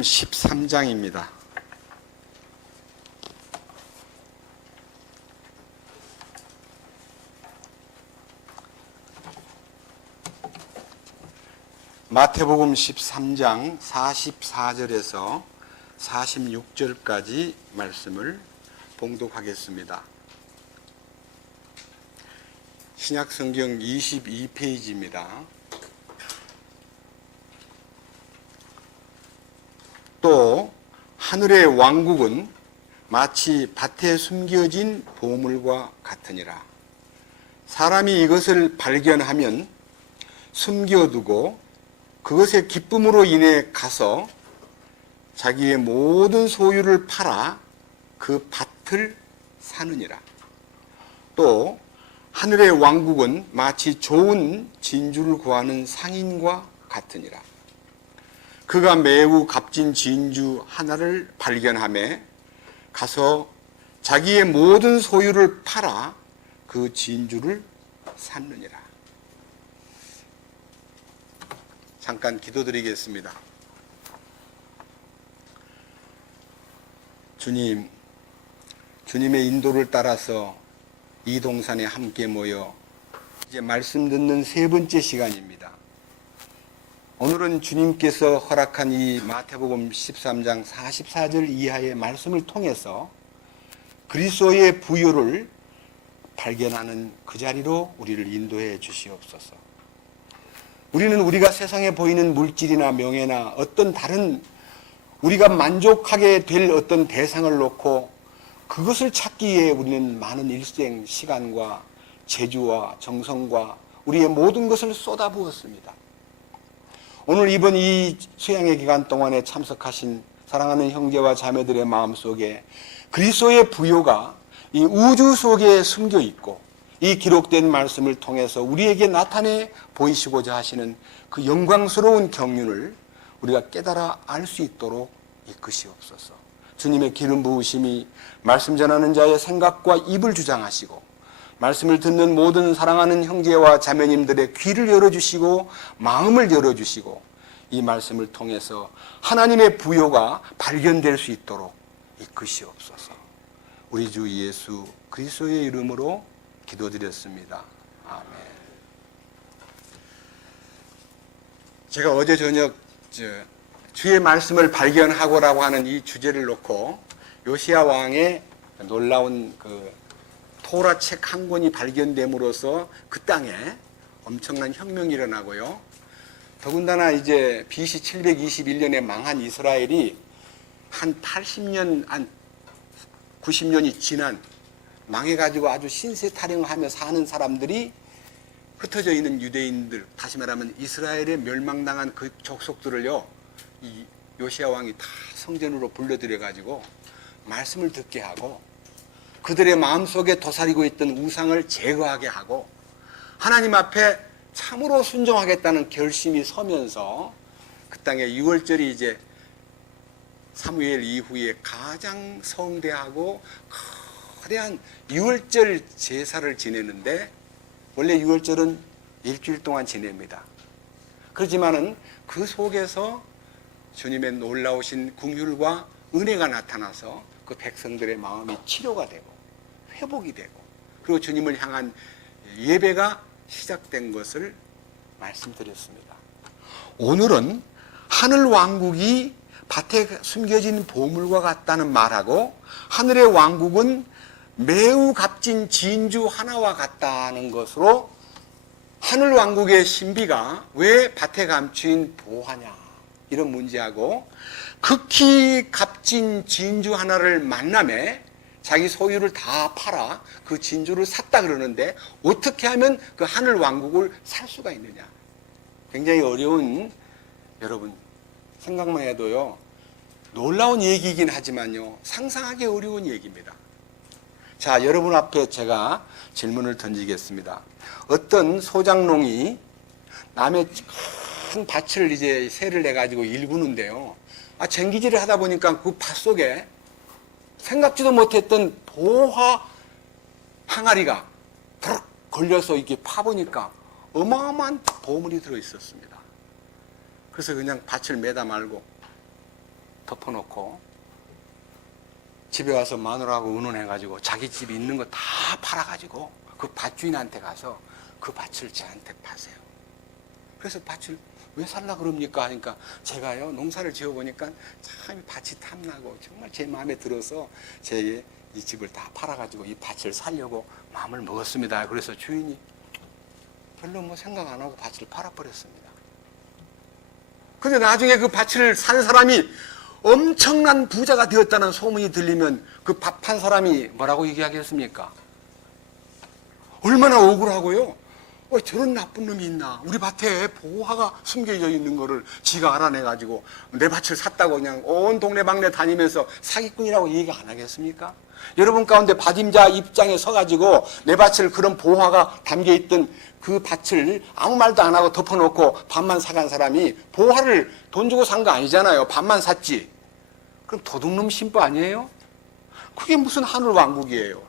마태복음 13장입니다. 마태복음 13장 44절에서 46절까지 말씀을 봉독하겠습니다. 신약성경 22페이지입니다. 또 하늘의 왕국은 마치 밭에 숨겨진 보물과 같으니라. 사람이 이것을 발견하면 숨겨두고 그것의 기쁨으로 인해 가서 자기의 모든 소유를 팔아 그 밭을 사느니라. 또 하늘의 왕국은 마치 좋은 진주를 구하는 상인과 같으니라. 그가 매우 값진 진주 하나를 발견하며 가서 자기의 모든 소유를 팔아 그 진주를 샀느니라. 잠깐 기도드리겠습니다. 주님, 주님의 인도를 따라서 이 동산에 함께 모여 이제 말씀 듣는 세 번째 시간입니다. 오늘은 주님께서 허락한 이 마태복음 13장 44절 이하의 말씀을 통해서 그리스도의 부요를 발견하는 그 자리로 우리를 인도해 주시옵소서. 우리는 우리가 세상에 보이는 물질이나 명예나 어떤 다른 우리가 만족하게 될 어떤 대상을 놓고 그것을 찾기 위해 우리는 많은 일생 시간과 재주와 정성과 우리의 모든 것을 쏟아부었습니다. 오늘 이번 이 수양의 기간 동안에 참석하신 사랑하는 형제와 자매들의 마음속에 그리스도의 부요가 이 우주 속에 숨겨 있고 이 기록된 말씀을 통해서 우리에게 나타내 보이시고자 하시는 그 영광스러운 경륜을 우리가 깨달아 알 수 있도록 이끄시옵소서. 주님의 기름 부으심이 말씀 전하는 자의 생각과 입을 주장하시고 말씀을 듣는 모든 사랑하는 형제와 자매님들의 귀를 열어주시고 마음을 열어주시고 이 말씀을 통해서 하나님의 부요가 발견될 수 있도록 이끄시옵소서. 우리 주 예수 그리스도의 이름으로 기도드렸습니다. 아멘. 제가 어제 저녁 주의 말씀을 발견하고라고 하는 이 주제를 놓고 요시야 왕의 놀라운 그 토라 책 한 권이 발견됨으로써 그 땅에 엄청난 혁명이 일어나고요. 더군다나 이제 BC 721년에 망한 이스라엘이 한 80년, 한 90년이 지난 망해가지고 아주 신세타령하며 사는 사람들이 흩어져 있는 유대인들, 다시 말하면 이스라엘에 멸망당한 그 족속들을요, 이 요시야 왕이 다 성전으로 불러들여가지고 말씀을 듣게 하고 그들의 마음속에 도사리고 있던 우상을 제거하게 하고 하나님 앞에 참으로 순종하겠다는 결심이 서면서 그 땅의 유월절이 이제 사무엘 이후에 가장 성대하고 거대한 유월절 제사를 지내는데 원래 유월절은 일주일 동안 지냅니다. 그렇지만은 그 속에서 주님의 놀라우신 긍휼과 은혜가 나타나서 그 백성들의 마음이 치료가 되고 회복이 되고 그리고 주님을 향한 예배가 시작된 것을 말씀드렸습니다. 오늘은 하늘 왕국이 밭에 숨겨진 보물과 같다는 말하고 하늘의 왕국은 매우 값진 진주 하나와 같다는 것으로 하늘 왕국의 신비가 왜 밭에 감추인 보화냐 이런 문제하고 극히 값진 진주 하나를 만남에 자기 소유를 다 팔아 그 진주를 샀다 그러는데 어떻게 하면 그 하늘 왕국을 살 수가 있느냐. 굉장히 어려운, 여러분 생각만 해도요 놀라운 얘기이긴 하지만요 상상하기 어려운 얘기입니다. 자, 여러분 앞에 제가 질문을 던지겠습니다. 어떤 소장농이 남의 큰 밭을 이제 세를 내가지고 일구는데요. 쟁기질을 하다 보니까 그 밭 속에 생각지도 못했던 보화 항아리가 푸르륵 걸려서 이렇게 파보니까 어마어마한 보물이 들어있었습니다. 그래서 그냥 밭을 매다 말고 덮어놓고 집에 와서 마누라하고 의논해가지고 자기 집에 있는 거 다 팔아가지고 그 밭주인한테 가서 그 밭을 저한테 파세요. 그래서 밭을 왜 살라 그럽니까? 하니까 제가요 농사를 지어보니까 참 밭이 탐나고 정말 제 마음에 들어서 제 이 집을 다 팔아가지고 이 밭을 살려고 마음을 먹었습니다. 그래서 주인이 별로 뭐 생각 안 하고 밭을 팔아버렸습니다. 근데 나중에 그 밭을 산 사람이 엄청난 부자가 되었다는 소문이 들리면 그 밭 판 사람이 뭐라고 얘기하겠습니까? 얼마나 억울하고요. 저런 나쁜 놈이 있나. 우리 밭에 보화가 숨겨져 있는 거를 지가 알아내가지고 내 밭을 샀다고 그냥 온 동네방네 다니면서 사기꾼이라고 얘기 안 하겠습니까? 여러분 가운데 밭임자 입장에 서가지고 내 밭을 그런 보화가 담겨있던 그 밭을 아무 말도 안 하고 덮어놓고 밭만 사간 사람이 보화를 돈 주고 산 거 아니잖아요. 밭만 샀지. 그럼 도둑놈 신부 아니에요? 그게 무슨 하늘왕국이에요.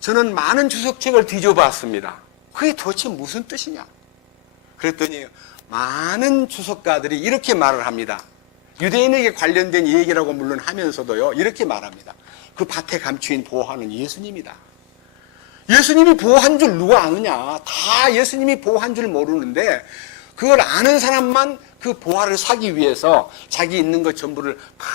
저는 많은 주석책을 뒤져봤습니다. 그게 도대체 무슨 뜻이냐? 그랬더니 많은 주석가들이 이렇게 말을 합니다. 유대인에게 관련된 얘기라고 물론 하면서도요, 이렇게 말합니다. 그 밭에 감추인 보화는 예수님이다. 예수님이 보호한 줄 누가 아느냐? 다 예수님이 보호한 줄 모르는데 그걸 아는 사람만 그 보화를 사기 위해서 자기 있는 것 전부를 다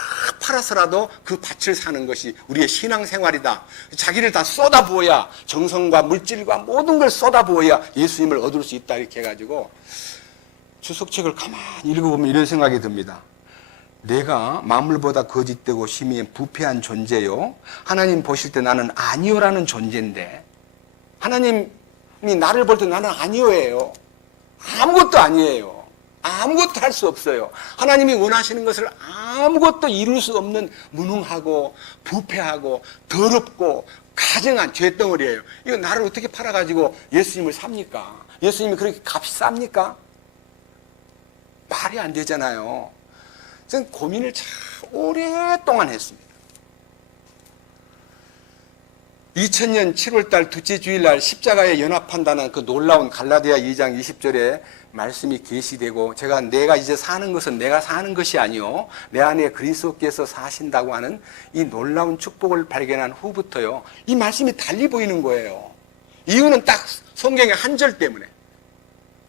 팔아서라도 그 밭을 사는 것이 우리의 신앙생활이다. 자기를 다 쏟아부어야, 정성과 물질과 모든 걸 쏟아부어야 예수님을 얻을 수 있다 이렇게 해가지고 주석책을 가만히 읽어보면 이런 생각이 듭니다. 내가 만물보다 거짓되고 심히 부패한 존재요, 하나님 보실 때 나는 아니요라는 존재인데 하나님이 나를 볼 때 나는 아니요예요. 아무것도 아니에요. 아무것도 할 수 없어요. 하나님이 원하시는 것을 아무것도 이룰 수 없는 무능하고 부패하고 더럽고 가증한 죄덩어리예요. 이거 나를 어떻게 팔아가지고 예수님을 삽니까? 예수님이 그렇게 값이 쌉니까? 말이 안 되잖아요. 저는 고민을 참 오랫동안 했습니다. 2000년 7월달 둘째 주일날 십자가에 연합한다는 그 놀라운 갈라디아 2장 20절에 말씀이 계시되고 내가 이제 사는 것은 내가 사는 것이 아니요 내 안에 그리스도께서 사신다고 하는 이 놀라운 축복을 발견한 후부터요 이 말씀이 달리 보이는 거예요. 이유는 딱 성경의 한 절 때문에.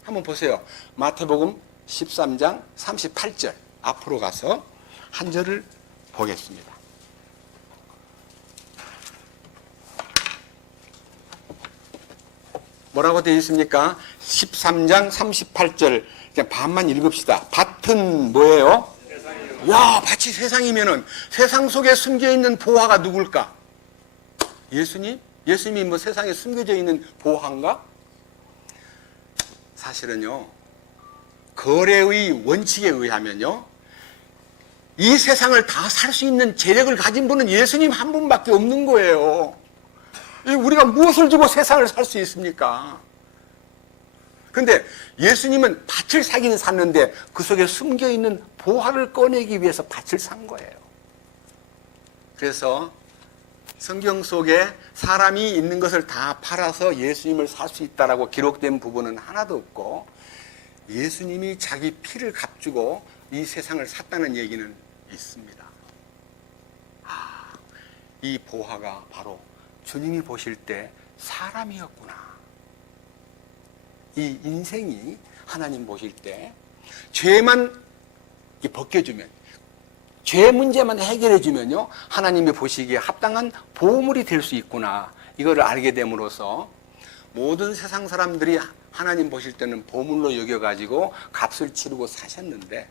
한번 보세요. 마태복음 13장 38절 앞으로 가서 한 절을 보겠습니다. 뭐라고 되어 있습니까? 13장 38절 그냥 반만 읽읍시다. 밭은 뭐예요? 세상이요. 야, 밭이 세상이면은 세상 속에 숨겨있는 보화가 누굴까? 예수님? 예수님이 뭐 세상에 숨겨져 있는 보화인가? 사실은요, 거래의 원칙에 의하면요, 이 세상을 다 살 수 있는 재력을 가진 분은 예수님 한 분밖에 없는 거예요. 우리가 무엇을 주고 세상을 살 수 있습니까? 그런데 예수님은 밭을 사긴 샀는데 그 속에 숨겨있는 보화를 꺼내기 위해서 밭을 산 거예요. 그래서 성경 속에 사람이 있는 것을 다 팔아서 예수님을 살 수 있다라고 기록된 부분은 하나도 없고 예수님이 자기 피를 값주고 이 세상을 샀다는 얘기는 있습니다. 이 보화가 바로 주님이 보실 때 사람이었구나. 이 인생이 하나님 보실 때 죄만 벗겨주면, 죄 문제만 해결해주면요 하나님이 보시기에 합당한 보물이 될 수 있구나. 이거를 알게 됨으로써 모든 세상 사람들이 하나님 보실 때는 보물로 여겨가지고 값을 치르고 사셨는데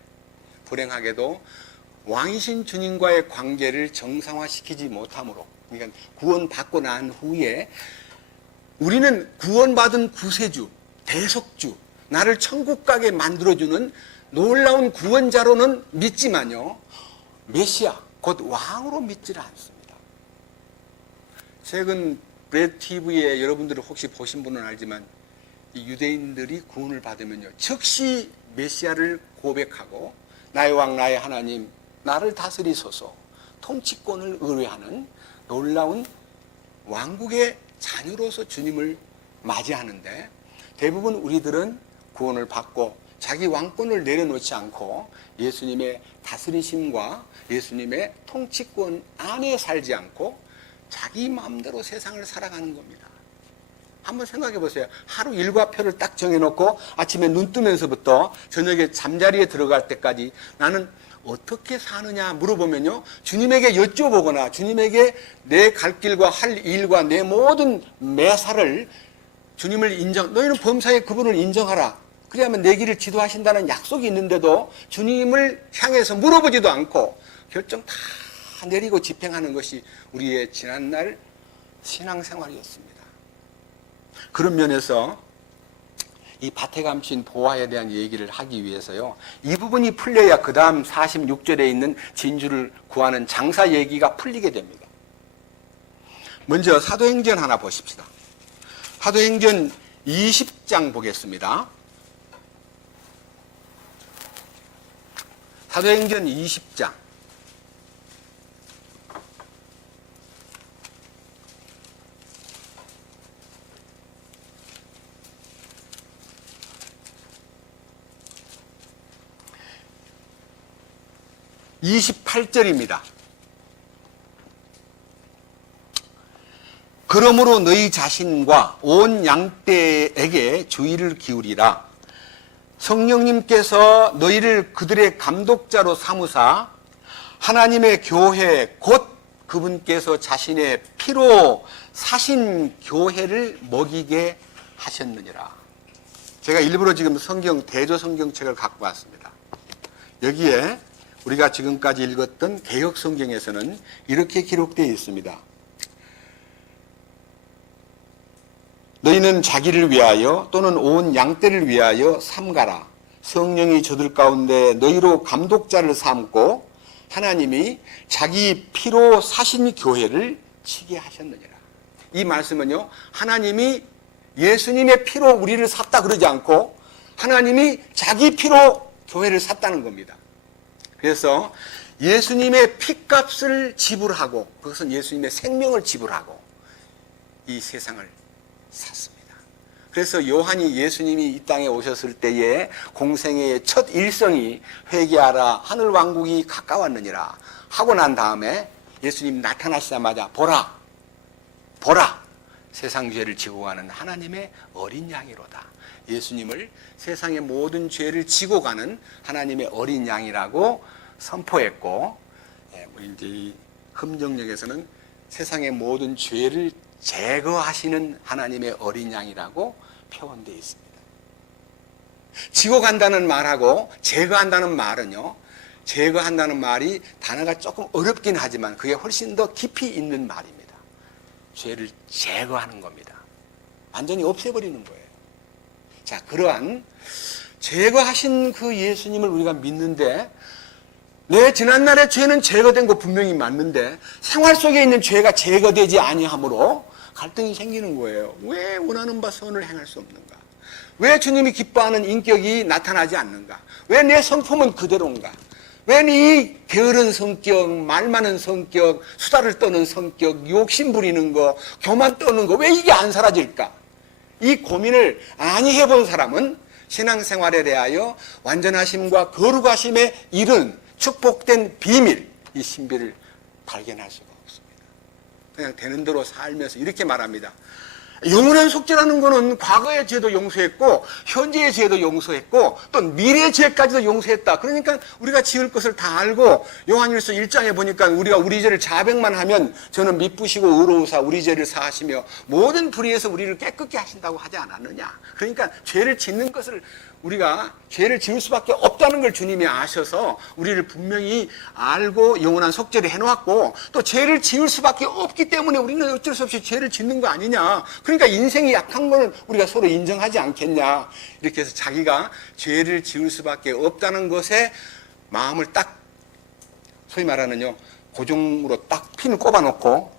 불행하게도 왕이신 주님과의 관계를 정상화시키지 못함으로, 그러니까 구원받고 난 후에 우리는 구원받은 구세주, 대속주, 나를 천국 가게 만들어주는 놀라운 구원자로는 믿지만요 메시아, 곧 왕으로 믿지를 않습니다. 최근 브레드 TV에 여러분들이 혹시 보신 분은 알지만 유대인들이 구원을 받으면요 즉시 메시아를 고백하고 나의 왕 나의 하나님 나를 다스리소서 통치권을 의뢰하는 놀라운 왕국의 자녀로서 주님을 맞이하는데 대부분 우리들은 구원을 받고 자기 왕권을 내려놓지 않고 예수님의 다스리심과 예수님의 통치권 안에 살지 않고 자기 마음대로 세상을 살아가는 겁니다. 한번 생각해 보세요. 하루 일과표를 딱 정해놓고 아침에 눈 뜨면서부터 저녁에 잠자리에 들어갈 때까지 나는 어떻게 사느냐 물어보면요, 주님에게 여쭤보거나 주님에게 내 갈 길과 할 일과 내 모든 매사를 주님을 너희는 범사에 그분을 인정하라. 그래야만 내 길을 지도하신다는 약속이 있는데도 주님을 향해서 물어보지도 않고 결정 다 내리고 집행하는 것이 우리의 지난날 신앙생활이었습니다. 그런 면에서 이 밭에 감춘 보화에 대한 얘기를 하기 위해서요, 이 부분이 풀려야 그 다음 46절에 있는 진주를 구하는 장사 얘기가 풀리게 됩니다. 먼저 사도행전 하나 보십시다. 사도행전 20장 보겠습니다. 사도행전 20장. (28절입니다) 그러므로 너희 자신과 온 양떼에게 주의를 기울이라. 성령님께서 너희를 그들의 감독자로 삼으사 하나님의 교회 곧 그분께서 자신의 피로 사신 교회를 먹이게 하셨느니라. 제가 일부러 지금 대조 성경책을 갖고 왔습니다. 여기에 우리가 지금까지 읽었던 개역 성경에서는 이렇게 기록되어 있습니다. 너희는 자기를 위하여 또는 온 양떼를 위하여 삼가라. 성령이 저들 가운데 너희로 감독자를 삼고 하나님이 자기 피로 사신 교회를 치게 하셨느니라. 이 말씀은요, 하나님이 예수님의 피로 우리를 샀다 그러지 않고 하나님이 자기 피로 교회를 샀다는 겁니다. 그래서 예수님의 피값을 지불하고, 그것은 예수님의 생명을 지불하고 이 세상을 샀습니다. 그래서 요한이 예수님이 이 땅에 오셨을 때에 공생애의 첫 일성이 회개하라 하늘 왕국이 가까웠느니라 하고 난 다음에 예수님 나타나시자마자 보라 세상 죄를 지고 가는 하나님의 어린 양이로다. 예수님을 세상의 모든 죄를 지고 가는 하나님의 어린 양이라고 선포했고, 이제 이 금정역에서는 세상의 모든 죄를 제거하시는 하나님의 어린 양이라고 표현되어 있습니다. 지고 간다는 말하고 제거한다는 말은요, 제거한다는 말이 단어가 조금 어렵긴 하지만 그게 훨씬 더 깊이 있는 말입니다. 죄를 제거하는 겁니다. 완전히 없애버리는 거예요. 자, 그러한 제거하신 그 예수님을 우리가 믿는데, 내 지난날의 죄는 제거된 거 분명히 맞는데 생활 속에 있는 죄가 제거되지 아니하므로 갈등이 생기는 거예요. 왜 원하는 바 선을 행할 수 없는가? 왜 주님이 기뻐하는 인격이 나타나지 않는가? 왜 내 성품은 그대로인가? 왜 이 게으른 성격, 말 많은 성격, 수다를 떠는 성격, 욕심 부리는 거, 교만 떠는 거, 왜 이게 안 사라질까? 이 고민을 많이 해본 사람은 신앙생활에 대하여 완전하심과 거룩하심에 이른 축복된 비밀, 이 신비를 발견할 수가 없습니다. 그냥 되는 대로 살면서 이렇게 말합니다. 영원한 속죄라는 것은 과거의 죄도 용서했고 현재의 죄도 용서했고 또 미래의 죄까지도 용서했다. 그러니까 우리가 지을 것을 다 알고 요한일서 1장에 보니까 우리가 우리 죄를 자백만 하면 저는 미쁘시고 의로우사 우리 죄를 사하시며 모든 불의에서 우리를 깨끗게 하신다고 하지 않았느냐. 그러니까 죄를 짓는 것을 우리가 죄를 지을 수밖에 없다는 걸 주님이 아셔서 우리를 분명히 알고 영원한 속죄를 해놓았고, 또 죄를 지을 수밖에 없기 때문에 우리는 어쩔 수 없이 죄를 짓는 거 아니냐. 그러니까 인생이 약한 거는 우리가 서로 인정하지 않겠냐. 이렇게 해서 자기가 죄를 지을 수밖에 없다는 것에 마음을 딱, 소위 말하는요, 고정으로 딱 핀을 꼽아놓고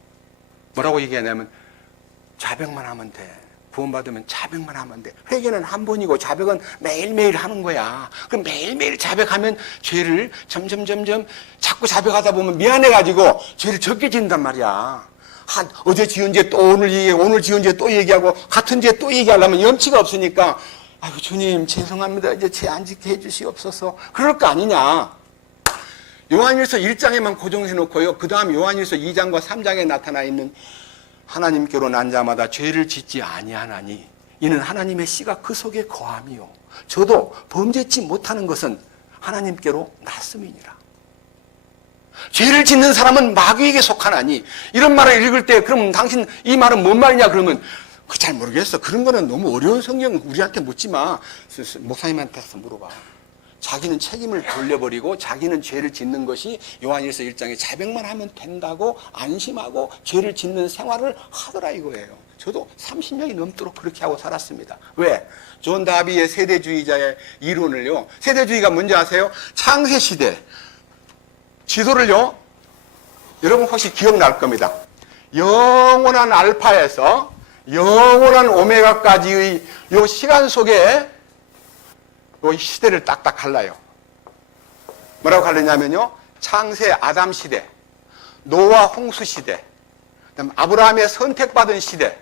뭐라고 얘기하냐면 자백만 하면 돼. 구원받으면 자백만 하면 돼. 회개는 한 번이고 자백은 매일매일 하는 거야. 그럼 매일매일 자백하면 죄를 점점 자꾸 자백하다 보면 미안해가지고 죄를 적게 짓는단 말이야. 어제 지은 죄 또 오늘 지은 죄 또 얘기하고 같은 죄 또 얘기하려면 염치가 없으니까 아이고 주님 죄송합니다. 이제 죄 안 짓게 해주시옵소서. 그럴 거 아니냐. 요한일서 1장에만 고정해놓고요. 그 다음 요한일서 2장과 3장에 나타나 있는 하나님께로 난 자마다 죄를 짓지 아니하나니 이는 하나님의 씨가 그 속에 거함이요. 저도 범죄치 못하는 것은 하나님께로 났음이니라. 죄를 짓는 사람은 마귀에게 속하나니 이런 말을 읽을 때 그럼 당신 이 말은 뭔 말이냐 그러면 잘 모르겠어. 그런 거는 너무 어려운 성경 우리한테 묻지 마. 목사님한테 가서 물어봐. 자기는 책임을 돌려버리고 자기는 죄를 짓는 것이 요한일서 1장에 자백만 하면 된다고 안심하고 죄를 짓는 생활을 하더라 이거예요. 저도 30년이 넘도록 그렇게 하고 살았습니다. 왜? 존 다비의 세대주의자의 이론을요. 세대주의가 뭔지 아세요? 창세시대 지도를요. 여러분 혹시 기억날 겁니다. 영원한 알파에서 영원한 오메가까지의 요 시간 속에 요 시대를 딱딱 갈라요. 뭐라고 갈르냐면요. 창세 아담 시대, 노아 홍수 시대, 그다음 아브라함의 선택받은 시대,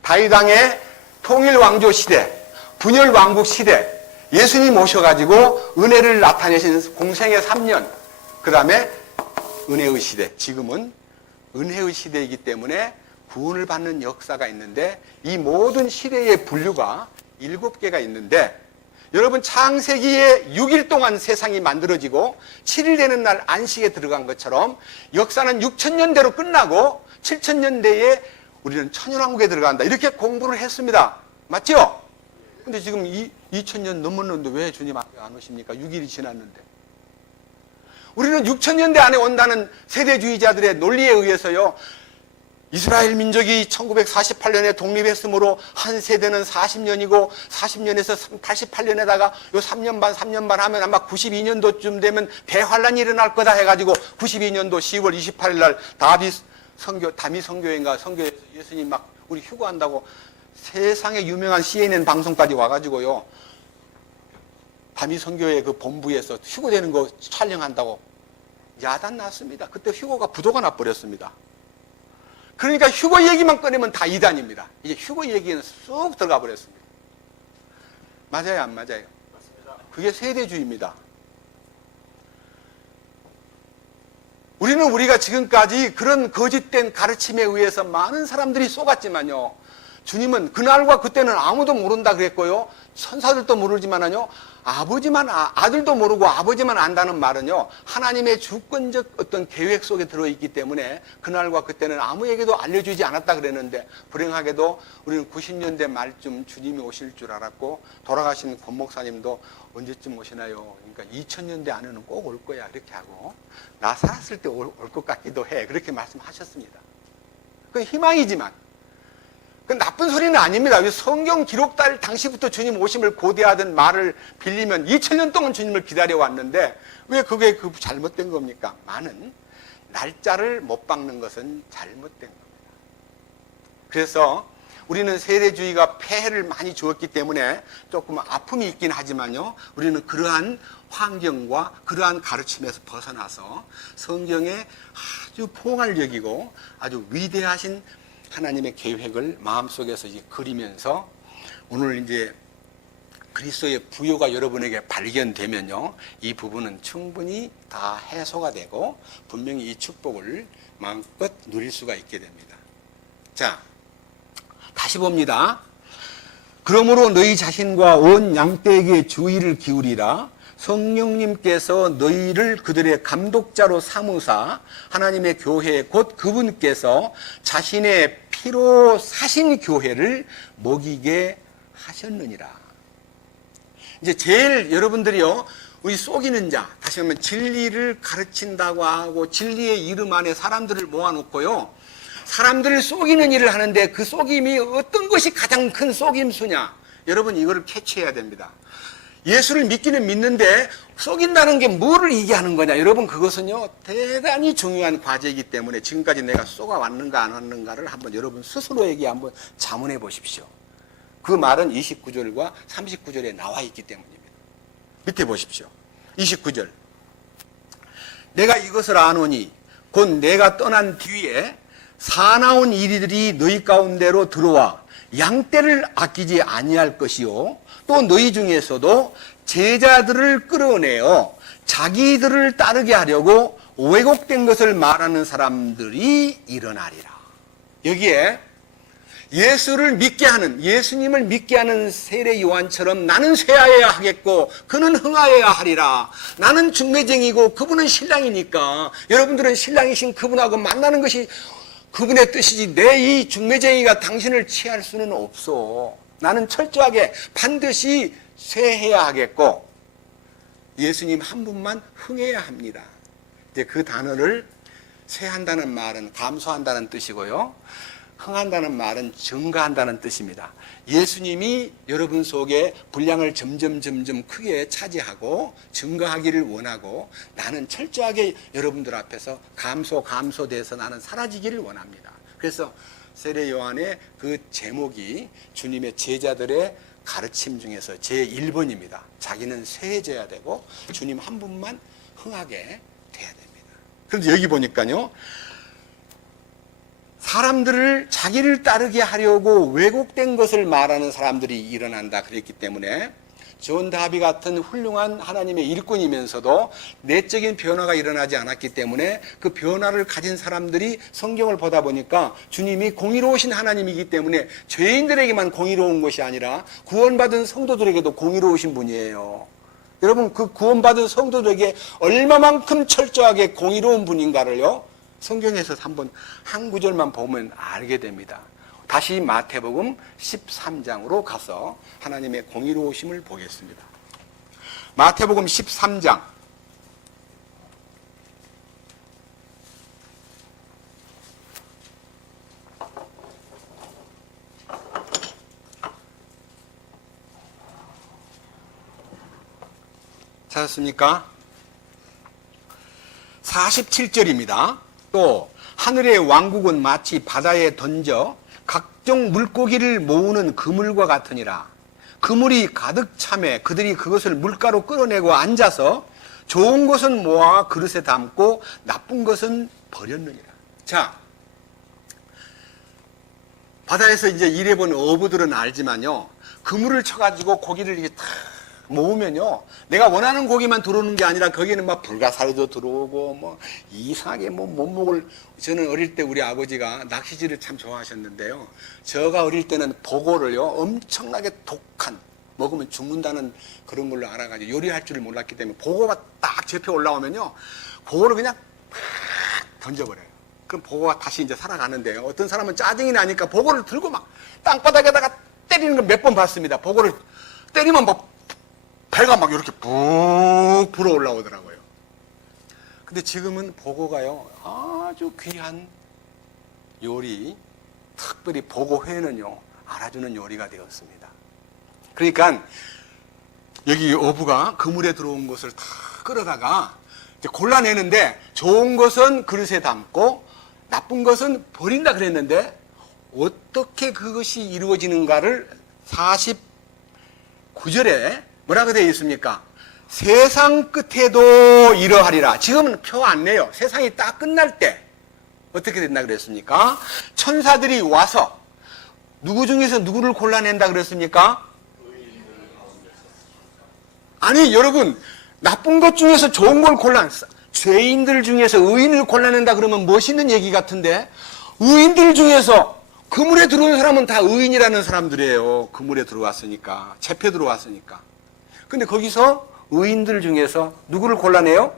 다윗 왕의 통일 왕조 시대, 분열 왕국 시대, 예수님 오셔가지고 은혜를 나타내신 공생의 3년, 그 다음에 은혜의 시대. 지금은 은혜의 시대이기 때문에 구원을 받는 역사가 있는데 이 모든 시대의 분류가 7개가 있는데 여러분 창세기에 6일 동안 세상이 만들어지고 7일 되는 날 안식에 들어간 것처럼 역사는 6천년대로 끝나고 7천년대에 우리는 천연왕국에 들어간다. 이렇게 공부를 했습니다. 맞죠? 근데 지금 2000년 넘었는데 왜 주님 앞에 안 오십니까? 6일이 지났는데. 우리는 6000년대 안에 온다는 세대주의자들의 논리에 의해서요. 이스라엘 민족이 1948년에 독립했으므로 한 세대는 40년이고 40년에서 88년에다가 요 3년 반 하면 아마 92년도쯤 되면 대환란이 일어날 거다 해가지고 92년도 10월 28일 날 다미 선교회인가 선교회에서 예수님 막 우리 휴거한다고 세상에 유명한 CNN 방송까지 와가지고요. 다미 선교회 그 본부에서 휴거되는 거 촬영한다고 야단 났습니다. 그때 휴거가 부도가 나버렸습니다. 그러니까 휴거 얘기만 꺼내면 다 이단입니다. 이제 휴거 얘기는 쑥 들어가 버렸습니다. 맞아요, 안 맞아요? 맞습니다. 그게 세대주의입니다. 우리가 지금까지 그런 거짓된 가르침에 의해서 많은 사람들이 속았지만요. 주님은 그날과 그때는 아무도 모른다 그랬고요. 천사들도 모르지만요. 아들도 모르고 아버지만 안다는 말은요. 하나님의 주권적 어떤 계획 속에 들어있기 때문에 그날과 그때는 아무에게도 알려주지 않았다 그랬는데 불행하게도 우리는 90년대 말쯤 주님이 오실 줄 알았고 돌아가신 권 목사님도 언제쯤 오시나요? 그러니까 2000년대 안에는 꼭 올 거야 이렇게 하고 나 살았을 때 올 것 같기도 해 그렇게 말씀하셨습니다. 그건 희망이지만 그 나쁜 소리는 아닙니다. 성경 기록달 당시부터 주님 오심을 고대하던 말을 빌리면 2000년 동안 주님을 기다려왔는데 왜 그게 잘못된 겁니까? 많은 날짜를 못 박는 것은 잘못된 겁니다. 그래서 우리는 세대주의가 폐해를 많이 주었기 때문에 조금 아픔이 있긴 하지만요. 우리는 그러한 환경과 그러한 가르침에서 벗어나서 성경에 아주 포옹을 여기고 아주 위대하신 하나님의 계획을 마음속에서 이제 그리면서 오늘 이제 그리스도의 부요가 여러분에게 발견되면요. 이 부분은 충분히 다 해소가 되고 분명히 이 축복을 마음껏 누릴 수가 있게 됩니다. 자, 다시 봅니다. 그러므로 너희 자신과 온 양떼에게 주의를 기울이라. 성령님께서 너희를 그들의 감독자로 삼으사 하나님의 교회 곧 그분께서 자신의 피로 사신 교회를 먹이게 하셨느니라. 이제 제일 여러분들이요, 우리 속이는 자, 다시 하면 진리를 가르친다고 하고 진리의 이름 안에 사람들을 모아놓고요, 사람들을 속이는 일을 하는데 그 속임이 어떤 것이 가장 큰 속임수냐? 여러분 이거를 캐치해야 됩니다. 예수를 믿기는 믿는데 속인다는 게 뭐를 얘기하는 거냐? 여러분 그것은요 대단히 중요한 과제이기 때문에 지금까지 내가 속아왔는가 안 왔는가를 한번 여러분 스스로에게 한번 자문해 보십시오. 그 말은 29절과 39절에 나와 있기 때문입니다. 밑에 보십시오. 29절. 내가 이것을 아노니 곧 내가 떠난 뒤에 사나운 이리들이 너희 가운데로 들어와 양떼를 아끼지 아니할 것이요 또 너희 중에서도 제자들을 끌어내어 자기들을 따르게 하려고 왜곡된 것을 말하는 사람들이 일어나리라. 여기에 예수를 믿게 하는, 예수님을 믿게 하는 세례 요한처럼 나는 쇠하여야 하겠고 그는 흥하여야 하리라. 나는 중매쟁이고 그분은 신랑이니까 여러분들은 신랑이신 그분하고 만나는 것이 그분의 뜻이지 내 이 중매쟁이가 당신을 취할 수는 없어. 나는 철저하게 반드시 쇠해야 하겠고 예수님 한 분만 흥해야 합니다. 이제 그 단어를 쇠한다는 말은 감소한다는 뜻이고요. 흥한다는 말은 증가한다는 뜻입니다. 예수님이 여러분 속에 분량을 점점 크게 차지하고 증가하기를 원하고 나는 철저하게 여러분들 앞에서 감소돼서 나는 사라지기를 원합니다. 그래서 세례 요한의 그 제목이 주님의 제자들의 가르침 중에서 제1번입니다. 자기는 쇠해져야 되고 주님 한 분만 흥하게 돼야 됩니다. 그런데 여기 보니까요. 사람들을 자기를 따르게 하려고 왜곡된 것을 말하는 사람들이 일어난다 그랬기 때문에 존 다비 같은 훌륭한 하나님의 일꾼이면서도 내적인 변화가 일어나지 않았기 때문에 그 변화를 가진 사람들이 성경을 보다 보니까 주님이 공의로우신 하나님이기 때문에 죄인들에게만 공의로운 것이 아니라 구원받은 성도들에게도 공의로우신 분이에요. 여러분 그 구원받은 성도들에게 얼마만큼 철저하게 공의로운 분인가를요 성경에서 한번 한 구절만 보면 알게 됩니다. 다시 마태복음 13장으로 가서 하나님의 공의로우심을 보겠습니다. 마태복음 13장 찾았습니까? 47절입니다. 또 하늘의 왕국은 마치 바다에 던져 각종 물고기를 모으는 그물과 같으니라. 그물이 가득 차매 그들이 그것을 물가로 끌어내고 앉아서 좋은 것은 모아 그릇에 담고 나쁜 것은 버렸느니라. 자, 바다에서 이제 일해본 어부들은 알지만요. 그물을 쳐가지고 고기를 이렇게 탁 모으면요. 내가 원하는 고기만 들어오는 게 아니라 거기는 막 불가사리도 들어오고 뭐 이상하게 뭐 못 먹을 저는 어릴 때 우리 아버지가 낚시질을 참 좋아하셨는데요. 제가 어릴 때는 보고를요. 엄청나게 독한 먹으면 죽는다는 그런 걸로 알아가지고 요리할 줄을 몰랐기 때문에 보고가 딱 접혀 올라오면요. 보고를 그냥 팍 던져버려요. 그럼 보고가 다시 이제 살아가는데요. 어떤 사람은 짜증이 나니까 보고를 들고 막 땅바닥에다가 때리는 걸 몇 번 봤습니다. 보고를 때리면 막 배가 막 이렇게 푹 불어 올라오더라고요. 근데 지금은 보고가요, 아주 귀한 요리, 특별히 보고회는요, 알아주는 요리가 되었습니다. 그러니까, 여기 어부가 그물에 들어온 것을 다 끌어다가 이제 골라내는데, 좋은 것은 그릇에 담고, 나쁜 것은 버린다 그랬는데, 어떻게 그것이 이루어지는가를 49절에 뭐라고 되어 있습니까? 세상 끝에도 이러하리라. 지금은 표 안 내요. 세상이 딱 끝날 때 어떻게 된다 그랬습니까? 천사들이 와서 누구 중에서 누구를 골라낸다 그랬습니까? 아니 여러분 나쁜 것 중에서 좋은 걸 죄인들 중에서 의인을 골라낸다 그러면 멋있는 얘기 같은데 의인들 중에서 그물에 들어온 사람은 다 의인이라는 사람들이에요. 그물에 들어왔으니까 잡혀 들어왔으니까. 근데 거기서 의인들 중에서 누구를 골라내요?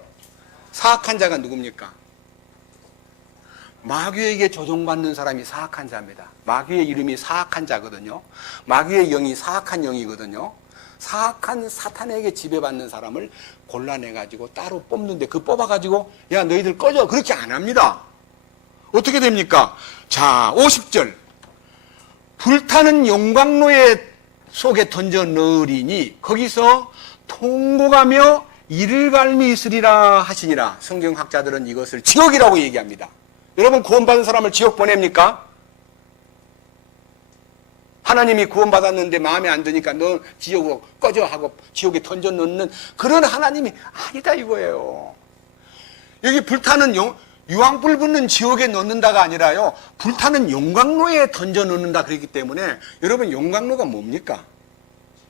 사악한 자가 누굽니까? 마귀에게 조종받는 사람이 사악한 자입니다. 마귀의 이름이 사악한 자거든요. 마귀의 영이 사악한 영이거든요. 사악한 사탄에게 지배받는 사람을 골라내가지고 따로 뽑는데 그 뽑아가지고 야 너희들 꺼져 그렇게 안 합니다. 어떻게 됩니까? 자 50절 불타는 용광로에 속에 던져 넣으리니 거기서 통곡하며 이를 갈미 있으리라 하시니라. 성경학자들은 이것을 지옥이라고 얘기합니다. 여러분 구원받은 사람을 지옥 보냅니까? 하나님이 구원받았는데 마음에 안 드니까 너 지옥으로 꺼져 하고 지옥에 던져 넣는 그런 하나님이 아니다 이거예요. 여기 불타는 유황불 붙는 지옥에 넣는다가 아니라요, 불타는 용광로에 던져 넣는다 그랬기 때문에, 여러분 용광로가 뭡니까?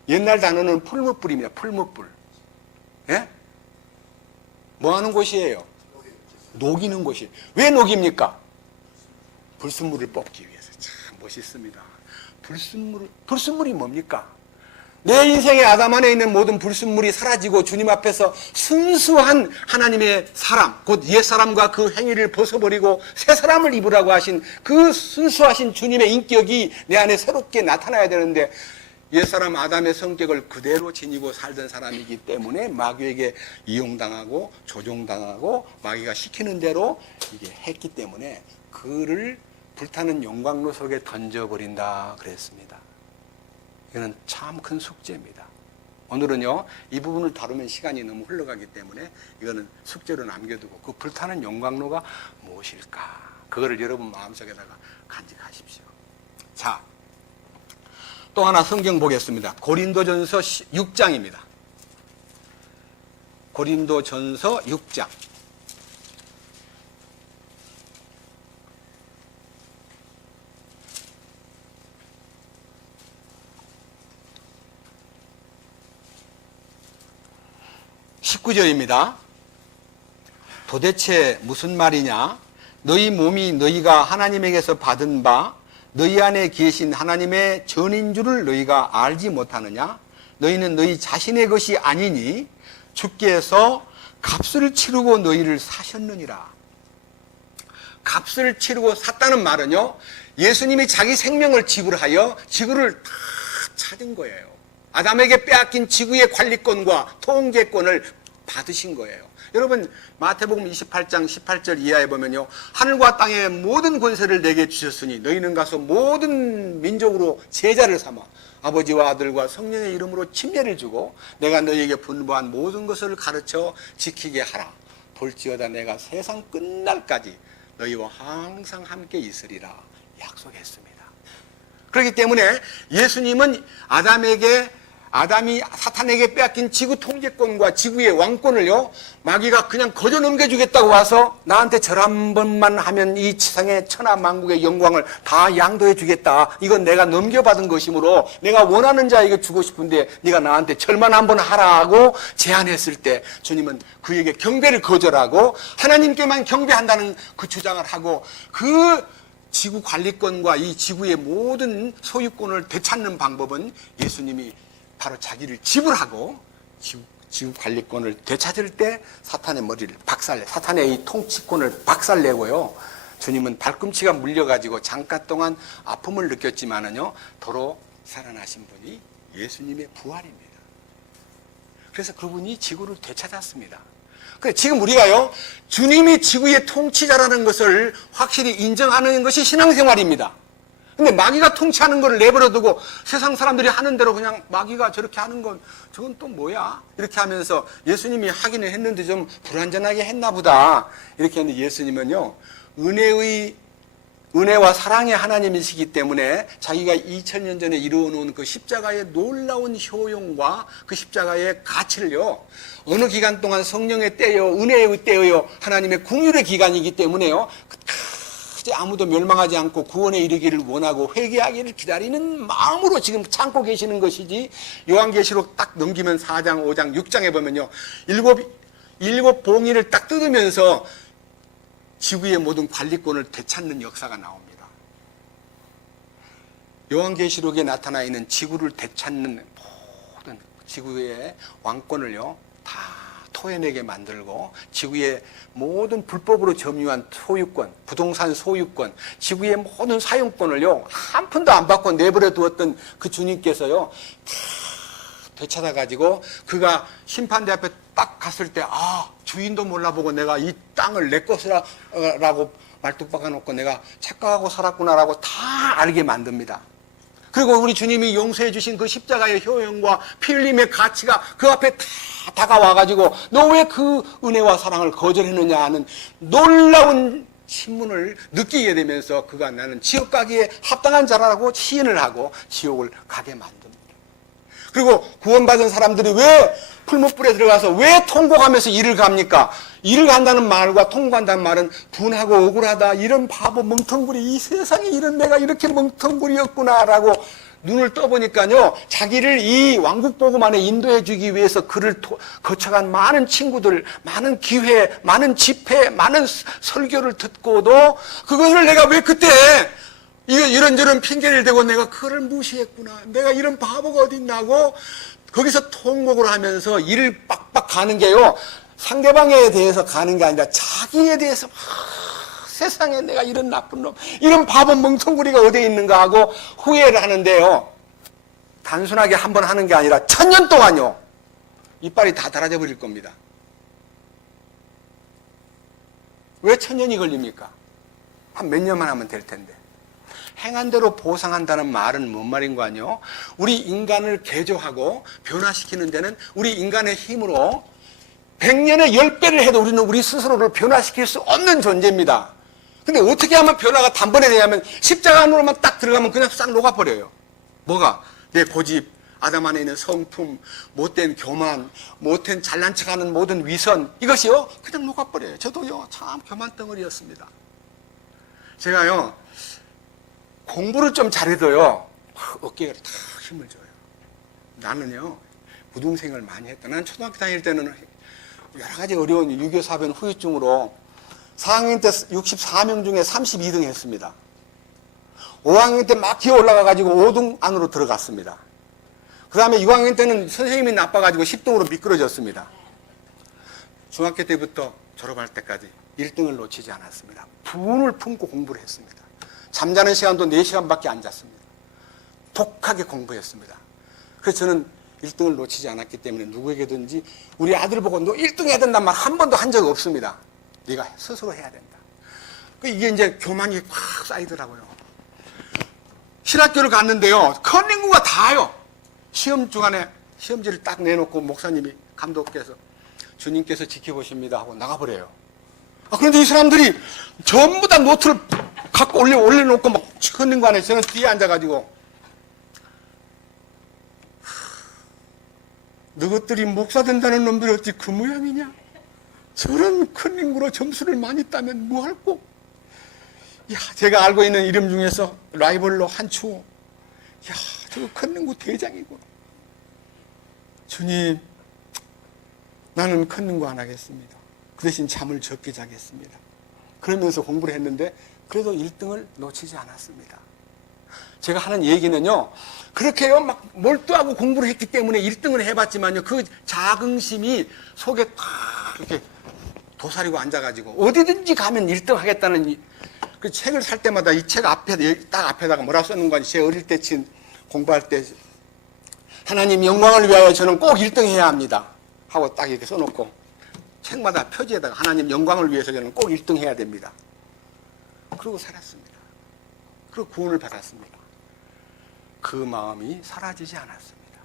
옛날 단어는 풀무불입니다. 풀무불. 예? 뭐 하는 곳이에요? 녹이는 곳이. 왜 녹입니까? 불순물을 뽑기 위해서. 참 멋있습니다. 불순물이 뭡니까? 내 인생의 아담 안에 있는 모든 불순물이 사라지고 주님 앞에서 순수한 하나님의 사람, 곧 옛사람과 그 행위를 벗어버리고 새 사람을 입으라고 하신 그 순수하신 주님의 인격이 내 안에 새롭게 나타나야 되는데, 옛사람 아담의 성격을 그대로 지니고 살던 사람이기 때문에 마귀에게 이용당하고 조종당하고 마귀가 시키는 대로 이게 했기 때문에 그를 불타는 용광로 속에 던져버린다 그랬습니다. 이거는 참 큰 숙제입니다. 오늘은요, 이 부분을 다루면 시간이 너무 흘러가기 때문에 이거는 숙제로 남겨두고, 그 불타는 용광로가 무엇일까? 그거를 여러분 마음속에다가 간직하십시오. 자, 또 하나 성경 보겠습니다. 고린도전서 6장입니다. 고린도전서 6장. (19절입니다) 도대체 무슨 말이냐? 너희 몸이 너희가 하나님에게서 받은 바 너희 안에 계신 하나님의 전인 줄을 너희가 알지 못하느냐? 너희는 너희 자신의 것이 아니니 주께서 값을 치르고 너희를 사셨느니라. 값을 치르고 샀다는 말은요, 예수님이 자기 생명을 지불하여 지구를 다 찾은 거예요. 아담에게 빼앗긴 지구의 관리권과 통제권을 받으신 거예요. 여러분, 마태복음 28장 18절 이하에 보면요, 하늘과 땅의 모든 권세를 내게 주셨으니 너희는 가서 모든 민족으로 제자를 삼아 아버지와 아들과 성령의 이름으로 침례를 주고 내가 너희에게 분부한 모든 것을 가르쳐 지키게 하라. 볼지어다 내가 세상 끝날까지 너희와 항상 함께 있으리라 약속했습니다. 그렇기 때문에 예수님은 아담이 사탄에게 빼앗긴 지구 통제권과 지구의 왕권을요, 마귀가 그냥 거저 넘겨주겠다고 와서 나한테 절 한 번만 하면 이 지상의 천하만국의 영광을 다 양도해 주겠다. 이건 내가 넘겨받은 것이므로 내가 원하는 자에게 주고 싶은데 네가 나한테 절만 한 번 하라고 제안했을 때, 주님은 그에게 경배를 거절하고 하나님께만 경배한다는 그 주장을 하고, 그 지구 관리권과 이 지구의 모든 소유권을 되찾는 방법은 예수님이 바로 자기를 지불하고 지구 관리권을 되찾을 때 사탄의 머리를 사탄의 이 통치권을 박살내고요, 주님은 발꿈치가 물려가지고 잠깐 동안 아픔을 느꼈지만은요, 도로 살아나신 분이 예수님의 부활입니다. 그래서 그분이 지구를 되찾았습니다. 지금 우리가요, 주님이 지구의 통치자라는 것을 확실히 인정하는 것이 신앙생활입니다. 근데 마귀가 통치하는 걸 내버려두고 세상 사람들이 하는 대로 그냥 마귀가 저렇게 하는 건 저건 또 뭐야? 이렇게 하면서 예수님이 하기는 했는데 좀 불완전하게 했나 보다 이렇게 했는데, 예수님은요, 은혜와 사랑의 하나님이시기 때문에 자기가 2000년 전에 이루어놓은 그 십자가의 놀라운 효용과 그 십자가의 가치를요, 어느 기간 동안 성령의 때요, 은혜의 때요, 하나님의 긍휼의 기간이기 때문에요, 아무도 멸망하지 않고 구원에 이르기를 원하고 회개하기를 기다리는 마음으로 지금 참고 계시는 것이지, 요한계시록 딱 넘기면 4장, 5장, 6장에 보면요, 일곱 봉인을 딱 뜯으면서 지구의 모든 관리권을 되찾는 역사가 나옵니다. 요한계시록에 나타나 있는 지구를 되찾는 모든 지구의 왕권을요, 다 토해내게 만들고 지구의 모든 불법으로 점유한 소유권, 부동산 소유권, 지구의 모든 사용권을요, 한 푼도 안 받고 내버려 두었던 그 주님께서요, 다 되찾아가지고 그가 심판대 앞에 딱 갔을 때, 주인도 몰라보고 내가 이 땅을 내 것이라고 말뚝 박아놓고 내가 착각하고 살았구나라고 다 알게 만듭니다. 그리고 우리 주님이 용서해 주신 그 십자가의 효용과 피 흘림의 가치가 그 앞에 다 다가와가지고 너 왜 그 은혜와 사랑을 거절했느냐 하는 놀라운 신문을 느끼게 되면서 그가 나는 지옥 가기에 합당한 자라고 시인을 하고 지옥을 가게 만듭니다. 그리고 구원받은 사람들이 왜 풀무불에 들어가서 왜 통곡하면서 이를 갑니까? 일을 간다는 말과 통과한다는 말은 분하고 억울하다, 이런 바보 멍텅구리, 이 세상에 이런 내가 이렇게 멍텅구리였구나라고 눈을 떠보니까요, 자기를 이 왕국복음 안에 인도해 주기 위해서 그를 거쳐간 많은 친구들, 많은 기회, 많은 집회, 많은 설교를 듣고도 그것을 내가 왜 그때 이런저런 핑계를 대고 내가 그를 무시했구나, 내가 이런 바보가 어딨나고 거기서 통곡을 하면서 일을 빡빡 가는 게요, 상대방에 대해서 가는 게 아니라 자기에 대해서 세상에 내가 이런 나쁜 놈, 이런 바보 멍텅구리가 어디에 있는가 하고 후회를 하는데요, 단순하게 한 번 하는 게 아니라 1000년 동안요, 이빨이 다 달아져 버릴 겁니다. 왜 1000년이 걸립니까? 한 몇 년만 하면 될 텐데. 행한 대로 보상한다는 말은 뭔 말인 거 아니요? 우리 인간을 개조하고 변화시키는 데는 우리 인간의 힘으로 100년에 10배를 해도 우리는 우리 스스로를 변화시킬 수 없는 존재입니다. 근데 어떻게 하면 변화가 단번에 되냐면 십자가 안으로만 딱 들어가면 그냥 싹 녹아버려요. 뭐가? 내 고집, 아담 안에 있는 성품, 못된 교만, 못된 잘난 척하는 모든 위선, 이것이요 그냥 녹아버려요. 저도요 참 교만 덩어리였습니다. 제가요 공부를 좀 잘해도요 어깨가 다 힘을 줘요. 나는요 부동생을 많이 했다. 난 초등학교 다닐 때는 여러 가지 어려운 유교 사변 후유증으로 4학년 때 64명 중에 32등 했습니다. 5학년 때 막 기어 올라가가지고 5등 안으로 들어갔습니다. 그 다음에 6학년 때는 선생님이 나빠가지고 10등으로 미끄러졌습니다. 중학교 때부터 졸업할 때까지 1등을 놓치지 않았습니다. 분을 품고 공부를 했습니다. 잠자는 시간도 4시간밖에 안 잤습니다. 독하게 공부했습니다. 그래서 저는 1등을 놓치지 않았기 때문에 누구에게든지 우리 아들 보고 너 1등 해야 된단 말 한 번도 한 적 없습니다. 네가 스스로 해야 된다. 이게 이제 교만이 확 쌓이더라고요. 신학교를 갔는데요, 컨닝구가 다요. 시험 중간에 시험지를 딱 내놓고 목사님이 감독께서 주님께서 지켜보십니다 하고 나가버려요. 그런데 이 사람들이 전부 다 노트를 갖고 올려놓고 막 컨닝구 안에 저는 뒤에 앉아가지고 너것들이 목사 된다는 놈들이 어찌 그 모양이냐? 저런 컨닝구로 점수를 많이 따면 뭐 할꼬? 야, 제가 알고 있는 이름 중에서 라이벌로 한추. 야, 저거 컨닝구 대장이구나. 주님, 나는 컨닝구 안 하겠습니다. 그 대신 잠을 적게 자겠습니다. 그러면서 공부를 했는데 그래도 1등을 놓치지 않았습니다. 제가 하는 얘기는요, 그렇게요, 막 몰두하고 공부를 했기 때문에 1등을 해봤지만요, 그 자긍심이 속에 탁 이렇게 도사리고 앉아가지고 어디든지 가면 1등 하겠다는 그 책을 살 때마다 이 책 앞에, 딱 앞에다가 뭐라 썼는 건지, 제 어릴 때 공부할 때 하나님 영광을 위하여 저는 꼭 1등 해야 합니다 하고 딱 이렇게 써놓고 책마다 표지에다가 하나님 영광을 위해서 저는 꼭 1등 해야 됩니다. 그러고 살았습니다. 그리고 구원을 받았습니다. 그 마음이 사라지지 않았습니다.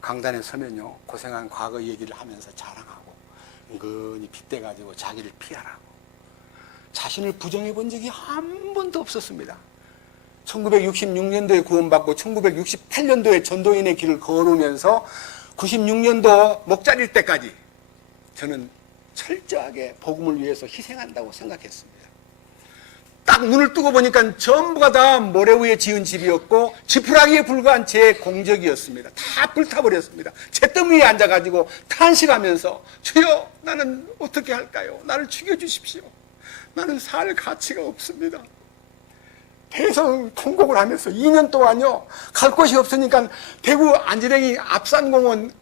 강단에 서면요, 고생한 과거 얘기를 하면서 자랑하고 은근히 빗대가지고 자기를 피하라고, 자신을 부정해 본 적이 한 번도 없었습니다. 1966년도에 구원받고 1968년도에 전도인의 길을 걸으면서 96년도 목자릴 때까지 저는 철저하게 복음을 위해서 희생한다고 생각했습니다. 딱 눈을 뜨고 보니까 전부가 다 모래 위에 지은 집이었고 지푸라기에 불과한 제 공적이었습니다. 다 불타버렸습니다. 잿더미 위에 앉아가지고 탄식하면서 주여, 나는 어떻게 할까요? 나를 죽여주십시오. 나는 살 가치가 없습니다. 대성 통곡을 하면서 2년 동안요, 갈 곳이 없으니까 대구 안지랭이 앞산공원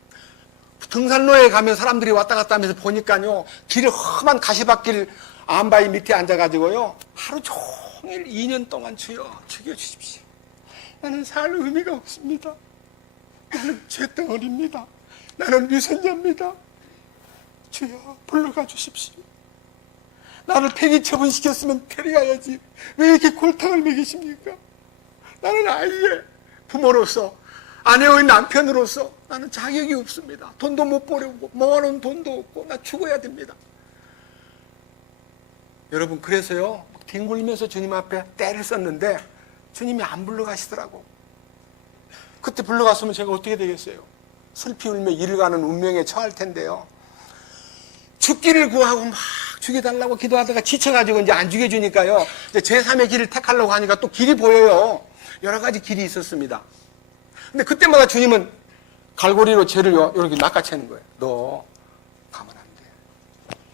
등산로에 가면 사람들이 왔다 갔다 하면서 보니까요, 길에 험한 가시밭길 암바위 밑에 앉아가지고요, 하루 종일 2년 동안 주여 죽여주십시오. 나는 살 의미가 없습니다. 나는 죄덩어리입니다. 나는 위선자입니다. 주여 불러가 주십시오. 나를 폐기 처분시켰으면 데려가야지. 왜 이렇게 골탕을 먹이십니까? 나는 아이의 부모로서, 아내의 남편으로서 나는 자격이 없습니다. 돈도 못 벌고 모아놓은 돈도 없고 나 죽어야 됩니다. 여러분, 그래서요, 뒹굴면서 주님 앞에 때를 썼는데 주님이 안 불러가시더라고. 그때 불러갔으면 제가 어떻게 되겠어요? 슬피 울며 이를 가는 운명에 처할 텐데요. 죽기를 구하고 막 죽여달라고 기도하다가 지쳐가지고 이제 안 죽여주니까요. 이제 제3의 길을 택하려고 하니까 또 길이 보여요. 여러 가지 길이 있었습니다. 근데 그때마다 주님은 갈고리로 저를 이렇게 낚아채는 거예요. 너 가면 안 돼.